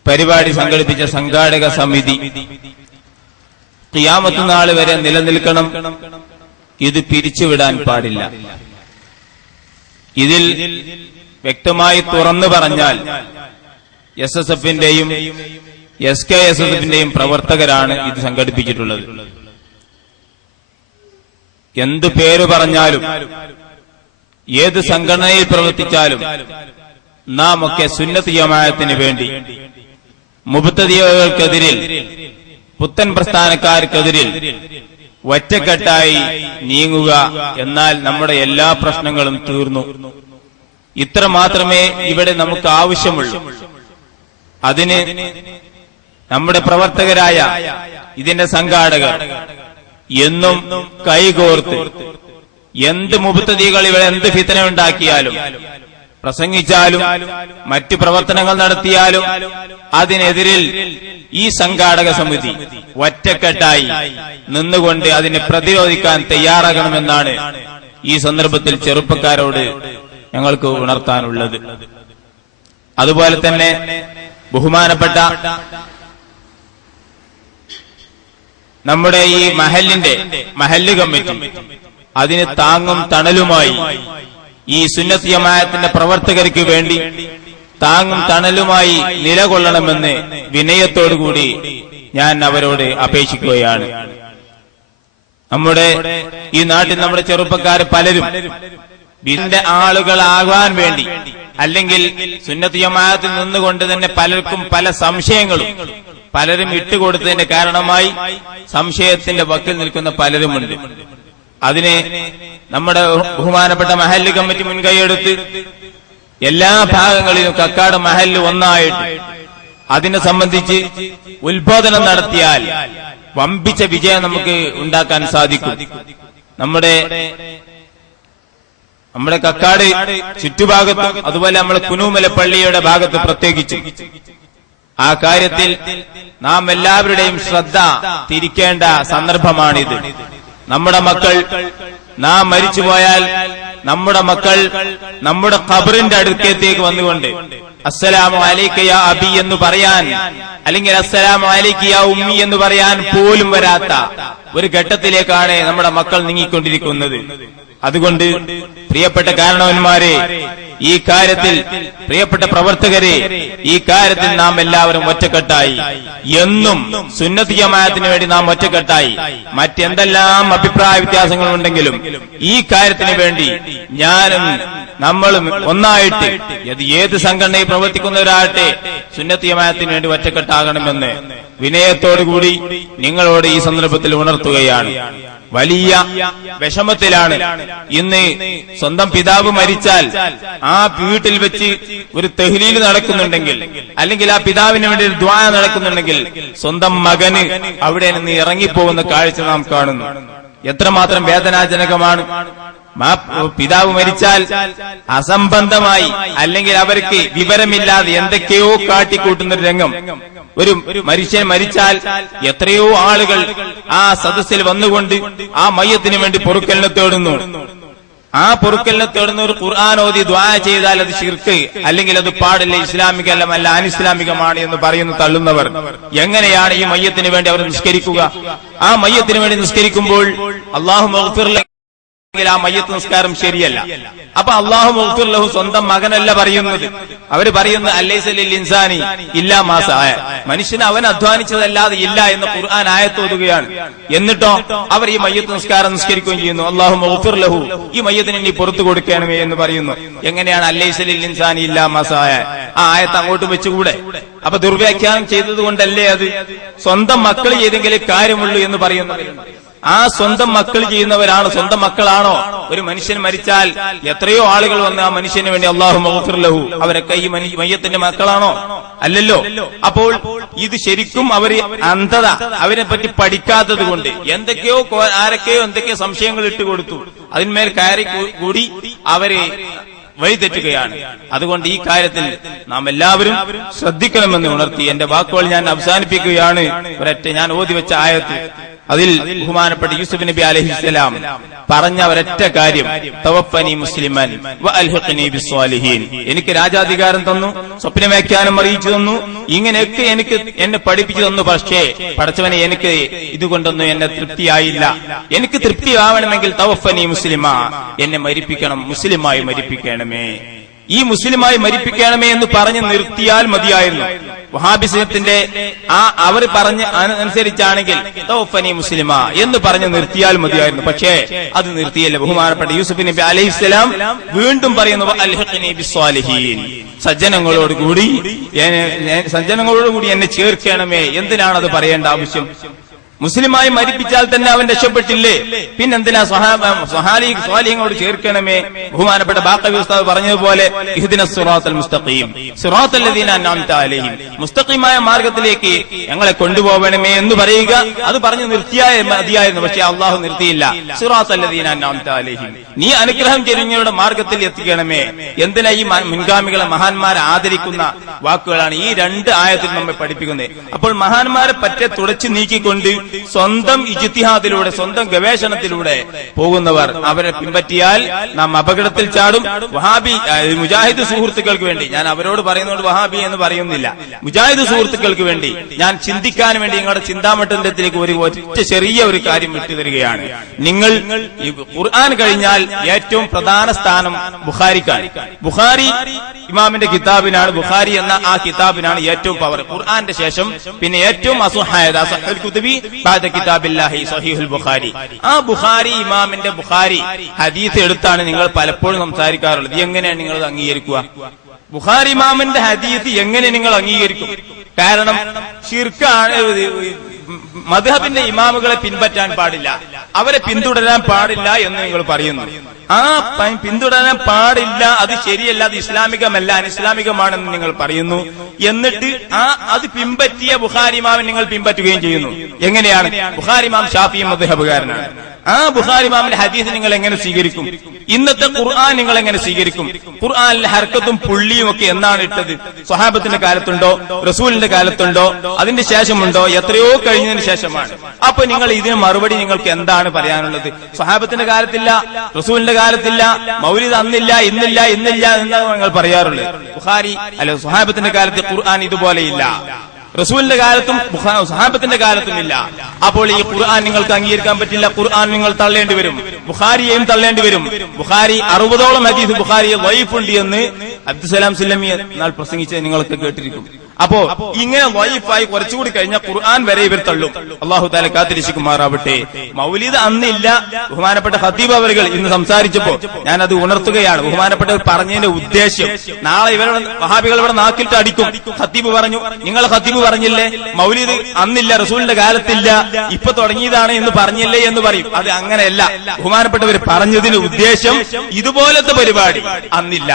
പരിപാടി സംഘടിപ്പിച്ച സംഘാടക സമിതി ഖിയാമത്ത് നാൾ വരെ നിലനിൽക്കണം. ഇത് പിരിച്ചുവിടാൻ പാടില്ല. ഇതിൽ വ്യക്തമായി തുറന്നു പറഞ്ഞാൽ SSF-ന്റെയും SKSF-ന്റെയും പ്രവർത്തകരാണ് ഇത് സംഘടിപ്പിച്ചിട്ടുള്ളത്. എന്തു പേര് പറഞ്ഞാലും ഏത് സംഘടനയിൽ പ്രവർത്തിച്ചാലും നാം ഒക്കെ സുന്നത്ത് ജമാഅത്തിന് വേണ്ടി, മുബ്തദിയകൾക്കെതിരിൽ, പുത്തൻ പ്രസ്ഥാനക്കാർക്കെതിരിൽ ഒറ്റക്കെട്ടായി നീങ്ങുക. എന്നാൽ നമ്മുടെ എല്ലാ പ്രശ്നങ്ങളും തീർന്നു. ഇത്ര മാത്രമേ ഇവിടെ നമുക്ക് ആവശ്യമുള്ളൂ. അതിന് നമ്മുടെ പ്രവർത്തകരായ ഇതിന്റെ സംഘാടകർ എന്നും കൈകോർത്ത് എന്ത് മുബ്തദികൾ ഇവിടെ എന്ത് ഫിത്ന ഉണ്ടാക്കിയാലും, പ്രസംഗിച്ചാലും, മറ്റു പ്രവർത്തനങ്ങൾ നടത്തിയാലും അതിനെതിരിൽ ഈ സംഘാടക സമിതി ഒറ്റക്കെട്ടായി നിന്നുകൊണ്ട് അതിനെ പ്രതിരോധിക്കാൻ തയ്യാറാകണമെന്നാണ് ഈ സന്ദർഭത്തിൽ ചെറുപ്പക്കാരോട് ഞങ്ങൾക്ക് ഉണർത്താനുള്ളത്. അതുപോലെ തന്നെ ബഹുമാനപ്പെട്ട നമ്മുടെ ഈ മഹല്ല് കമ്മിറ്റി അതിന് താങ്ങും തണലുമായി ഈ സുന്നത്ത് ജമാഅത്തിന്റെ പ്രവർത്തകർക്ക് വേണ്ടി താങ്ങും തണലുമായി നിലകൊള്ളണമെന്ന് വിനയത്തോടുകൂടി ഞാൻ അവരോട് അപേക്ഷിക്കുകയാണ്. നമ്മുടെ ഈ നാട്ടിൽ നമ്മുടെ ചെറുപ്പക്കാർ പലരും ഇതിന്റെ ആളുകളാകാൻ വേണ്ടി അല്ലെങ്കിൽ സുന്നത്ത് ജമാഅത്തിൽ നിന്നുകൊണ്ട് തന്നെ പലർക്കും പല സംശയങ്ങളും പലരും ഇട്ടുകൊടുത്തതിന്റെ കാരണമായി സംശയത്തിന്റെ വക്കിൽ നിൽക്കുന്ന പലരുമുണ്ട്. അതിനെ നമ്മുടെ ബഹുമാനപ്പെട്ട മഹല്ല് കമ്മിറ്റി മുൻകൈയെടുത്ത് എല്ലാ ഭാഗങ്ങളിലും കക്കാട് മഹല്ല് ഒന്നായിട്ട് അതിനെ സംബന്ധിച്ച് ഉത്ബോധനം നടത്തിയാൽ വമ്പിച്ച വിജയം നമുക്ക് ഉണ്ടാക്കാൻ സാധിക്കും. നമ്മുടെ കക്കാട് ചുറ്റുഭാഗത്തും അതുപോലെ നമ്മുടെ കുനൂമല പള്ളിയുടെ ഭാഗത്ത് പ്രത്യേകിച്ച് ആ കാര്യത്തിൽ നാം എല്ലാവരുടെയും ശ്രദ്ധ തിരിക്കേണ്ട സന്ദർഭമാണിത്. നമ്മുടെ മക്കൾ നാം മരിച്ചുപോയാൽ നമ്മുടെ മക്കൾ നമ്മുടെ ഖബറിന്റെ അടുക്കലേക്ക് വന്നുകൊണ്ട് അസ്സലാമു അലൈക യാ അബി എന്ന് പറയാൻ അല്ലെങ്കിൽ അസ്സലാമു അലൈക യാ ഉമ്മി എന്ന് പറയാൻ പോലും വരാത്ത ഒരു ഘട്ടത്തിലേക്കാണ് നമ്മുടെ മക്കൾ നീങ്ങിക്കൊണ്ടിരിക്കുന്നത്. അതുകൊണ്ട് പ്രിയപ്പെട്ട കാരണവന്മാരെ, ഈ കാര്യത്തിൽ പ്രിയപ്പെട്ട പ്രവർത്തകരെ, ഈ കാര്യത്തിൽ നാം എല്ലാവരും ഒറ്റക്കെട്ടായി എന്നും സുന്നത്ത് ജമാഅത്തിന് വേണ്ടി നാം ഒറ്റക്കെട്ടായി മറ്റെന്തെല്ലാം അഭിപ്രായ വ്യത്യാസങ്ങളുണ്ടെങ്കിലും ഈ കാര്യത്തിന് വേണ്ടി ഞാനും നമ്മളും ഒന്നായിട്ട് ഏത് സംഘടനയിൽ പ്രവർത്തിക്കുന്നവരാകട്ടെ സുന്നത്ത് ജമാഅത്തിന് വേണ്ടി ഒറ്റക്കെട്ടാകണമെന്ന് വിനയത്തോടുകൂടി നിങ്ങളോട് ഈ സന്ദർഭത്തിൽ ഉണർത്തുകയാണ്. വലിയ വിഷമത്തിലാണ് ഇന്ന്. സ്വന്തം പിതാവ് മരിച്ചാൽ ആ വീട്ടിൽ വെച്ച് ഒരു തഹ്ലീൽ നടക്കുന്നുണ്ടെങ്കിൽ അല്ലെങ്കിൽ ആ പിതാവിന് വേണ്ടി ഒരു ദുആ നടക്കുന്നുണ്ടെങ്കിൽ സ്വന്തം മകന് അവിടെ നിന്ന് ഇറങ്ങിപ്പോകുന്ന കാഴ്ച നാം കാണുന്നു. എത്രമാത്രം വേദനാജനകമാണ്. പിതാവ് മരിച്ചാൽ അസംബന്ധമായി അല്ലെങ്കിൽ അവർക്ക് വിവരമില്ലാതെ എന്തൊക്കെയോ കാട്ടിക്കൂട്ടുന്നൊരു രംഗം. ഒരു മനുഷ്യൻ മരിച്ചാൽ എത്രയോ ആളുകൾ ആ സദസ്സിൽ വന്നുകൊണ്ട് ആ മയ്യത്തിന് വേണ്ടി പൊറുക്കലിനെ തേടുന്നു. ആ പൊറുക്കലിനെ തേടുന്ന ഒരു ഖുർആൻ ഓതി ദുആ ചെയ്താൽ അത് ശിർക്ക് അല്ലെങ്കിൽ അത് പാടില്ല, ഇസ്ലാമികമല്ല, അനിസ്ലാമികമാണ് എന്ന് പറയുന്നു തള്ളുന്നവർ എങ്ങനെയാണ് ഈ മയ്യത്തിന് വേണ്ടി അവർ നിസ്കരിക്കുക? ആ മയ്യത്തിന് വേണ്ടി നിസ്കരിക്കുമ്പോൾ അല്ലാഹു മഗ്ഫിർ ലഹു, ആ മയ്യത്ത് നിസ്കാരം ശരിയല്ല. അപ്പൊ അല്ലാഹു മഗ്ഫിർ ലഹു സ്വന്തം മകനല്ല പറയുന്നത്. അവര് പറയുന്നത് അലൈസ ലിൽ ഇൻസാനി ഇല്ലാ മാ സഅ, മനുഷ്യന് അവൻ അധ്വാനിച്ചതല്ലാതെ ഇല്ല എന്ന് ഖുർആൻ ആയത്ത് ഓതുകയാണ്. എന്നിട്ടോ അവർ ഈ മയ്യത്ത് നിസ്കാരം നിസ്കരിക്കുകയും ചെയ്യുന്നു. അല്ലാഹു മഗ്ഫിർ ലഹു, ഈ മയ്യത്തിന് ഇനി പുറത്തു കൊടുക്കണമേ എന്ന് പറയുന്നു. എങ്ങനെയാണ് അലൈസ ലിൽ ഇൻസാനി ഇല്ലാ മാ സഅ? ആ ആയത്ത് അങ്ങോട്ട് വെച്ചുകൂടെ? അപ്പൊ ദുർവ്യാഖ്യാനം ചെയ്തത് കൊണ്ടല്ലേ അത്? സ്വന്തം മക്കൾ ചെയ്തെങ്കിലേ കാര്യമുള്ളൂ എന്ന് പറയുന്നവരുണ്ട്. ആ സ്വന്തം മക്കൾ ചെയ്യുന്നവരാണ്. സ്വന്തം മക്കളാണോ? ഒരു മനുഷ്യൻ മരിച്ചാൽ എത്രയോ ആളുകൾ വന്ന് ആ മനുഷ്യന് വേണ്ടി അല്ലാഹു മഗ്ഫിർ ലഹു, അവരൊക്കെ ഈ മയ്യത്തിന്റെ മക്കളാണോ? അല്ലല്ലോ. അപ്പോൾ ഇത് ശരിക്കും അവര് അന്ധത, അവരെ പറ്റി പഠിക്കാത്തത് കൊണ്ട് ആരൊക്കെയോ എന്തൊക്കെയോ സംശയങ്ങൾ ഇട്ടുകൊടുത്തു. അതിന്മേൽ കയറി കൂടി അവര് വഴിതെറ്റുകയാണ്. അതുകൊണ്ട് ഈ കാര്യത്തിൽ നാം എല്ലാവരും ശ്രദ്ധിക്കണമെന്ന് ഉണർത്തി എന്റെ വാക്കുകൾ ഞാൻ അവസാനിപ്പിക്കുകയാണ്. ഞാൻ ഓതി വെച്ച ആയത്ത്, അതിൽ ബഹുമാനപ്പെട്ട യൂസുഫ് നബി അലൈഹിസ്സലാം പറഞ്ഞ ഒരൊറ്റ കാര്യം, തവഫനി മുസ്ലിമൻ വഅൽഹിഖ്നി ബിസ്സാലിഹീൻ. എനിക്ക് രാജാധികാരം തന്നു, സ്വപ്നവ്യാഖ്യാനം അറിയിച്ചു തന്നു, ഇങ്ങനെയൊക്കെ എന്നെ പഠിപ്പിച്ചു തന്നു. പക്ഷേ പടച്ചവനെ, എനിക്ക് ഇതുകൊണ്ടൊന്നും എന്നെ തൃപ്തിയായില്ല. എനിക്ക് തൃപ്തിയാവണമെങ്കിൽ തവഫനി മുസ്ലിമാ, എന്നെ മരിപ്പിക്കണം, മുസ്ലിമായി മരിപ്പിക്കണമേ. ഈ മുസ്ലിമായി മരിപ്പിക്കണമേ എന്ന് പറഞ്ഞ് നിർത്തിയാൽ മതിയായിരുന്നു. വഹാബിസത്തിന്റെ അവർ പറഞ്ഞ് അനുസരിച്ചാണെങ്കിൽ തൗഫനി മുസ്ലിമ എന്ന് പറഞ്ഞ് നിർത്തിയാൽ മതിയായിരുന്നു. പക്ഷേ അത് നിർത്തിയല്ല. ബഹുമാനപ്പെട്ട യൂസുഫ് നബി അലൈഹിസ്സലാം വീണ്ടും പറയുന്നു, അൽഹിഖ്നി ബിസ്സാലിഹീൻ, സജ്ജനങ്ങളോടുകൂടി എന്നെ ചേർക്കണമേ. എന്തിനാണത് പറയേണ്ട ആവശ്യം? മുസ്ലിമായി മരിപ്പിച്ചാൽ തന്നെ അവൻ രക്ഷപ്പെട്ടില്ലേ? പിന്നെന്തിനാ സ്വാലിഹ്യങ്ങളോട് ചേർക്കണമേ? ബഹുമാനപ്പെട്ട ബാഖവി ഉസ്താദ് പറഞ്ഞതുപോലെ ഇഹ്ദിനസ് സിറാത്തൽ മുസ്തഖീം സിറാത്തൽ ലദീന അൻഅംത അലൈഹിം, മുസ്തഖീമായ മാർഗത്തിലേക്ക് ഞങ്ങളെ കൊണ്ടുപോകണമേ എന്ന് പറയുക, അത് പറഞ്ഞു നിർത്തിയാൽ മതിയായിരുന്നു. പക്ഷെ അള്ളാഹു നിർത്തിയില്ല. സിറാത്തൽ ലദീന അൻഅംത അലൈഹിം, നീ അനുഗ്രഹം ചെരിഞ്ഞവരുടെ മാർഗത്തിൽ എത്തിക്കണമേ. എന്തിനാ ഈ മുൻഗാമികളെ മഹാന്മാരെ ആദരിക്കുന്ന വാക്കുകളാണ് ഈ രണ്ട് ആയത്തിൽ നമ്മെ പഠിപ്പിക്കുന്നത്. അപ്പോൾ മഹാന്മാരെ പറ്റെ തുടച്ചു നീക്കിക്കൊണ്ട് സ്വന്തം ഇജ്തിഹാദിലൂടെ, സ്വന്തം ഗവേഷണത്തിലൂടെ പോകുന്നവർ, അവരെ പിൻപറ്റിയാൽ നാം അപകടത്തിൽ ചാടും. വഹാബി മുജാഹിദ് സുഹൃത്തുക്കൾക്ക് വേണ്ടി, ഞാൻ അവരോട് പറയുന്നതുകൊണ്ട് വഹാബി എന്ന് പറയുന്നില്ല, മുജാഹിദ് സുഹൃത്തുക്കൾക്ക് വേണ്ടി ഞാൻ ചിന്തിക്കാൻ വേണ്ടി നിങ്ങളുടെ ചിന്താമണ്ഡലത്തിലേക്ക് ഒറ്റ ചെറിയ ഒരു കാര്യം വിട്ടുതരികയാണ്. നിങ്ങൾ ഖുർആൻ കഴിഞ്ഞാൽ ഏറ്റവും പ്രധാന സ്ഥാനം ബുഖാരിക്കാണ്. ബുഖാരി ഇമാമിന്റെ കിതാബിനാണ്, ബുഖാരി എന്ന ആ കിതാബിനാണ് ഏറ്റവും പവർ. ഖുർആന്റെ ശേഷം പിന്നെ ഏറ്റവും അസുഹായത് അസഹുൽ കുതുബി ബഅദ കിതാബില്ലാഹി സഹീഹുൽ ബുഖാരി. ആ ബുഖാരി ഇമാമിന്റെ ബുഖാരി ഹദീസ് എടുത്താണ് നിങ്ങൾ പലപ്പോഴും സംസാരിക്കാറുള്ളത്. എങ്ങനെയാണ് നിങ്ങൾ അംഗീകരിക്കുക? ബുഖാരി ഇമാമിന്റെ ഹദീസ് എങ്ങനെ നിങ്ങൾ അംഗീകരിക്കും? കാരണം ശിർക്കാണ്. മദ്ഹബിന്റെ ഇമാമുകളെ പിൻപറ്റാൻ പാടില്ല, അവരെ പിന്തുടരാൻ പാടില്ല എന്ന് നിങ്ങൾ പറയുന്നു. ആ പിന്തുടരാൻ പാടില്ല, അത് ശരിയല്ല, അത് ഇസ്ലാമികമല്ല, അനിസ്ലാമികമാണെന്ന് നിങ്ങൾ പറയുന്നു. എന്നിട്ട് അത് പിൻപറ്റിയ ബുഖാരി ഇമാമിനെ നിങ്ങൾ പിൻപറ്റുകയും ചെയ്യുന്നു. എങ്ങനെയാണ്? ബുഖാരി ഇമാം ഷാഫി മദ്ഹബുകാരനാണ്. ആ ബുഖാരി ഇമാമിന്റെ ഹദീസ് നിങ്ങൾ എങ്ങനെ സ്വീകരിക്കും? ഇന്നത്തെ ഖുർആൻ നിങ്ങൾ എങ്ങനെ സ്വീകരിക്കും? ഖുർആനിലെ ഹർക്കത്തും പുള്ളിയും ഒക്കെ എന്നാണ് ഇട്ടത്? സ്വഹാബത്തിന്റെ കാലത്തുണ്ടോ, റസൂലിന്റെ കാലത്തുണ്ടോ, അതിന്റെ ശേഷമുണ്ടോ? എത്രയോ കഴിഞ്ഞതിന് ശേഷമാണ്. അപ്പൊ നിങ്ങൾ ഇതിന് മറുപടി നിങ്ങൾക്ക് എന്താണ് പറയാനുള്ളത്? സ്വഹാബത്തിന്റെ കാലത്തില്ല, റസൂലിന്റെ കാലത്തില്ല, മൗലിദ് അന്നില്ല, ഇന്നില്ല എന്നാണ് നിങ്ങൾ പറയാറുള്ളത്. ബുഖാരി അല്ല, സ്വഹാബത്തിന്റെ കാലത്ത് ഖുർആൻ ഇതുപോലെയില്ല, റസൂലിന്റെ കാലത്തും സഹാബത്തിന്റെ കാലത്തും ഇല്ല. അപ്പോൾ ഈ ഖുർആൻ നിങ്ങൾക്ക് അംഗീകരിക്കാൻ പറ്റില്ല, ഖുർആൻ നിങ്ങൾ തള്ളേണ്ടി വരും, ബുഖാരിയെയും തള്ളേണ്ടി വരും. ബുഖാരി 60ഓളം ഹദീസ് ബുഖാരിയെ വൈഫുണ്ട് എന്ന് അബ്ദുസലാം സുല്ലമി എന്നാൽ പ്രസംഗിച്ച് നിങ്ങൾക്ക് കേട്ടിരിക്കും. അപ്പോ ഇങ്ങനെ വൈഫായി കുറച്ചുകൂടി കഴിഞ്ഞാൽ ഖുർആൻ വരെ ഇവർ തള്ളും. അള്ളാഹു തആല കാത്തിരക്ഷിക്കുമാറാവട്ടെ. മൗലിദ് അന്നില്ല. ബഹുമാനപ്പെട്ട ഖത്തീബ് അവറുകൾ ഇന്ന് സംസാരിച്ചപ്പോ ഞാൻ അത് ഉണർത്തുകയാണ്. ബഹുമാനപ്പെട്ടവർ പറഞ്ഞതിന്റെ ഉദ്ദേശ്യം, നാളെ ഇവരുടെ വഹാബികൾ ഇവിടെ നാക്കിട്ട് അടിക്കും. ഖത്തീബ് പറഞ്ഞു, നിങ്ങളെ ഖത്തീബ് പറഞ്ഞില്ലേ മൗലിദ് അന്നില്ല, റസൂലിന്റെ കാലത്തില്ല, ഇപ്പൊ തുടങ്ങിയതാണ് എന്ന് പറഞ്ഞില്ലേ എന്ന് പറയും. അത് അങ്ങനെയല്ല. ബഹുമാനപ്പെട്ടവർ പറഞ്ഞതിന് ഉദ്ദേശം ഇതുപോലത്തെ പരിപാടി അന്നില്ല,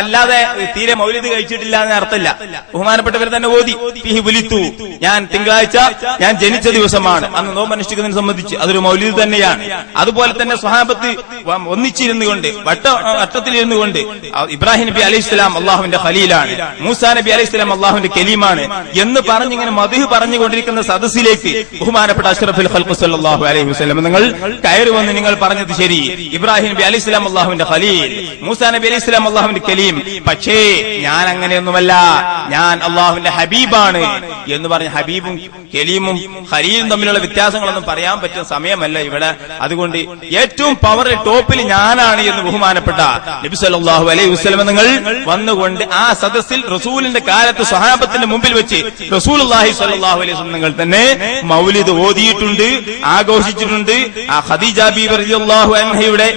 അല്ലാതെ തീരെ മൗലിദ് കഴിച്ചിട്ടില്ല എന്ന് അർത്ഥമില്ല. ബഹുമാനപ്പെട്ടവർ തന്നെ ഓതി, ഫീഹി വിളിത്തു, ഞാൻ തിങ്കളാഴ്ച ഞാൻ ജനിച്ച ദിവസമാണ്, അന്ന് നോമ്പ് അനുഷ്ഠിക്കുന്നതിനെ സംബന്ധിച്ച് അതൊരു മൗലിദ് തന്നെയാണ്. അതുപോലെ തന്നെ സ്വഹാബത്ത് ഒന്നിച്ചിരുന്നു കൊണ്ട്, വട്ടത്തിലിരുന്നു കൊണ്ട്, ഇബ്രാഹിം നബി അലൈഹിസ്സലാം അള്ളാഹുവിന്റെ ഖലീലാണ്, മൂസാ നബി അലൈഹിസ്സലാം അള്ളാഹുവിന്റെ കലീമാണ് എന്ന് പറഞ്ഞിങ്ങനെ മദ്ഹ് പറഞ്ഞുകൊണ്ടിരിക്കുന്ന സദസ്സിലേക്ക് ബഹുമാനപ്പെട്ട അഷ്റഫുൽ ഖൽഖ് സല്ലല്ലാഹു അലൈഹി വസല്ലം നിങ്ങൾ കയറി വന്ന് നിങ്ങൾ പറഞ്ഞത് ശരി, ഇബ്രാഹിം നബി അലൈഹിസ്സലാം അള്ളാഹുവിന്റെ ഖലീൽ, മൂസാ നബി അലൈഹിസ്സലാം അള്ളാഹുവിന്റെ കലീം, പക്ഷേ ഞാൻ അങ്ങനെയൊന്നുമല്ല, ഞാൻ അള്ളാഹുവിന്റെ ഹബീബാണ് എന്ന് പറഞ്ഞ ഹബീബും കലീമും ഖലീലും തമ്മിലുള്ള വ്യത്യാസങ്ങളൊന്നും പറയാൻ പറ്റുന്ന സമയമല്ല ഇവിടെ. അതുകൊണ്ട് ഏറ്റവും പവർ ടോപ്പിൽ ഞാനാണ് എന്ന് ബഹുമാനപ്പെട്ട നബി സല്ലല്ലാഹു അലൈഹി വസല്ലം നിങ്ങൾ വന്നുകൊണ്ട് ആ സദസ്സിൽ റസൂലിന്റെ കാലത്ത് സ്വഹാബത്തിന്റെ മുമ്പിൽ വെച്ച് റസൂലുള്ളാഹി സ്വല്ലല്ലാഹു അലൈഹി വസല്ലം നിങ്ങൾ തന്നെ മൗലിദ് ഓതിയിട്ടുണ്ട്, ആഘോഷിച്ചിട്ടുണ്ട്. ആ ഖദീജ ബീവി റളിയല്ലാഹു അൻഹയുടെ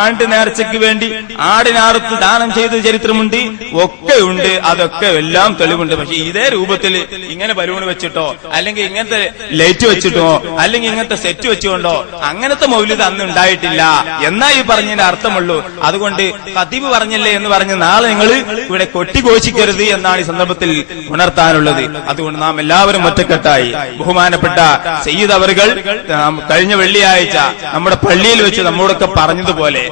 ആണ്ട് നേർച്ചയ്ക്ക് വേണ്ടി ആടിനാർത്ത് ദാനം ചെയ്ത ചരിത്രമുണ്ട്, ഒക്കെ ഉണ്ട്. അതൊക്കെ എല്ലാം തെളിവുണ്ട്. പക്ഷെ ഇതേ രൂപത്തിൽ ഇങ്ങനെ ബലൂൺ വെച്ചിട്ടോ അല്ലെങ്കിൽ ഇങ്ങനത്തെ ലൈറ്റ് വെച്ചിട്ടോ അല്ലെങ്കിൽ ഇങ്ങനത്തെ സെറ്റ് വെച്ചുകൊണ്ടോ അങ്ങനത്തെ മൗലിദ് അന്ന് ഉണ്ടായിട്ടില്ല എന്നാ ഈ പറഞ്ഞതിന്റെ അർത്ഥമുള്ളൂ. അതുകൊണ്ട് ഖതീബ് പറഞ്ഞില്ലേ എന്ന് പറഞ്ഞ് നാളെ നിങ്ങൾ ഇവിടെ കൊട്ടിഘോഷിക്കരുത് എന്നാണ് ഈ സന്ദർഭത്തിൽ ഉണർത്താനുള്ളത്. അതുകൊണ്ട് നാം എല്ലാവരും ഒറ്റക്കെട്ടായി ബഹുമാനപ്പെട്ട സയ്യിദ് അവറുകൾ കഴിഞ്ഞ വെള്ളിയാഴ്ച നമ്മുടെ പള്ളിയിൽ വെച്ച് നമ്മോടൊക്കെ പറഞ്ഞതുപോലെ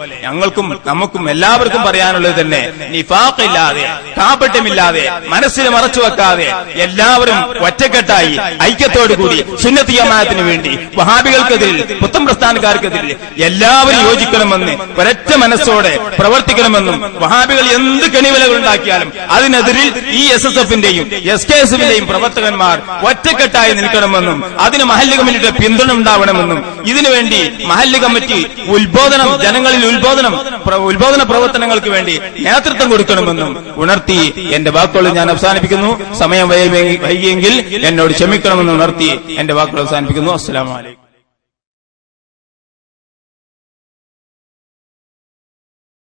നമുക്കും എല്ലാവർക്കും പറയാനുള്ളത് തന്നെ, നിഫാഖില്ലാതെ കാപട്യമില്ലാതെ മനസ്സിൽ മറച്ചു വെക്കാതെ എല്ലാവരും ഒറ്റക്കെട്ടായി ഐക്യത്തോടു കൂടി സുന്നത്ത് ജമാഅത്തിന് വേണ്ടി വഹാബികൾക്കെതിരിൽ പുത്തൻ പ്രസ്ഥാനക്കാർക്കെതിരിൽ എല്ലാവരും യോജിക്കണമെന്ന് ഒരൊറ്റ മനസ്സോടെ പ്രവർത്തിക്കണമെന്നും വഹാബികൾ എന്ത് കെണിവിലകൾ ഉണ്ടാക്കിയാലും അതിനെതിരിൽ ഈ SSF-ന്റെയും SKSF-ന്റെയും പ്രവർത്തകന്മാർ ഒറ്റക്കെട്ടായി നിൽക്കണമെന്നും അതിന് മഹല്ല് കമ്മിറ്റിയുടെ പിന്തുണ ഉണ്ടാവണമെന്നും ഇതിനുവേണ്ടി മഹല്ല് കമ്മിറ്റി ജനങ്ങളിൽ ഉത്ബോധന പ്രവർത്തനങ്ങൾക്ക് വേണ്ടി നേതൃത്വം കൊടുക്കണമെന്നും ഉണർത്തി എന്റെ വാക്കുകൾ ഞാൻ അവസാനിപ്പിക്കുന്നു. സമയം വൈകിയെങ്കിൽ എന്നോട് ക്ഷമിക്കണമെന്ന് ഉണർത്തി എന്റെ വാക്കുകൾ അവസാനിപ്പിക്കുന്നു. അസ്സലാമു അലൈക്കും.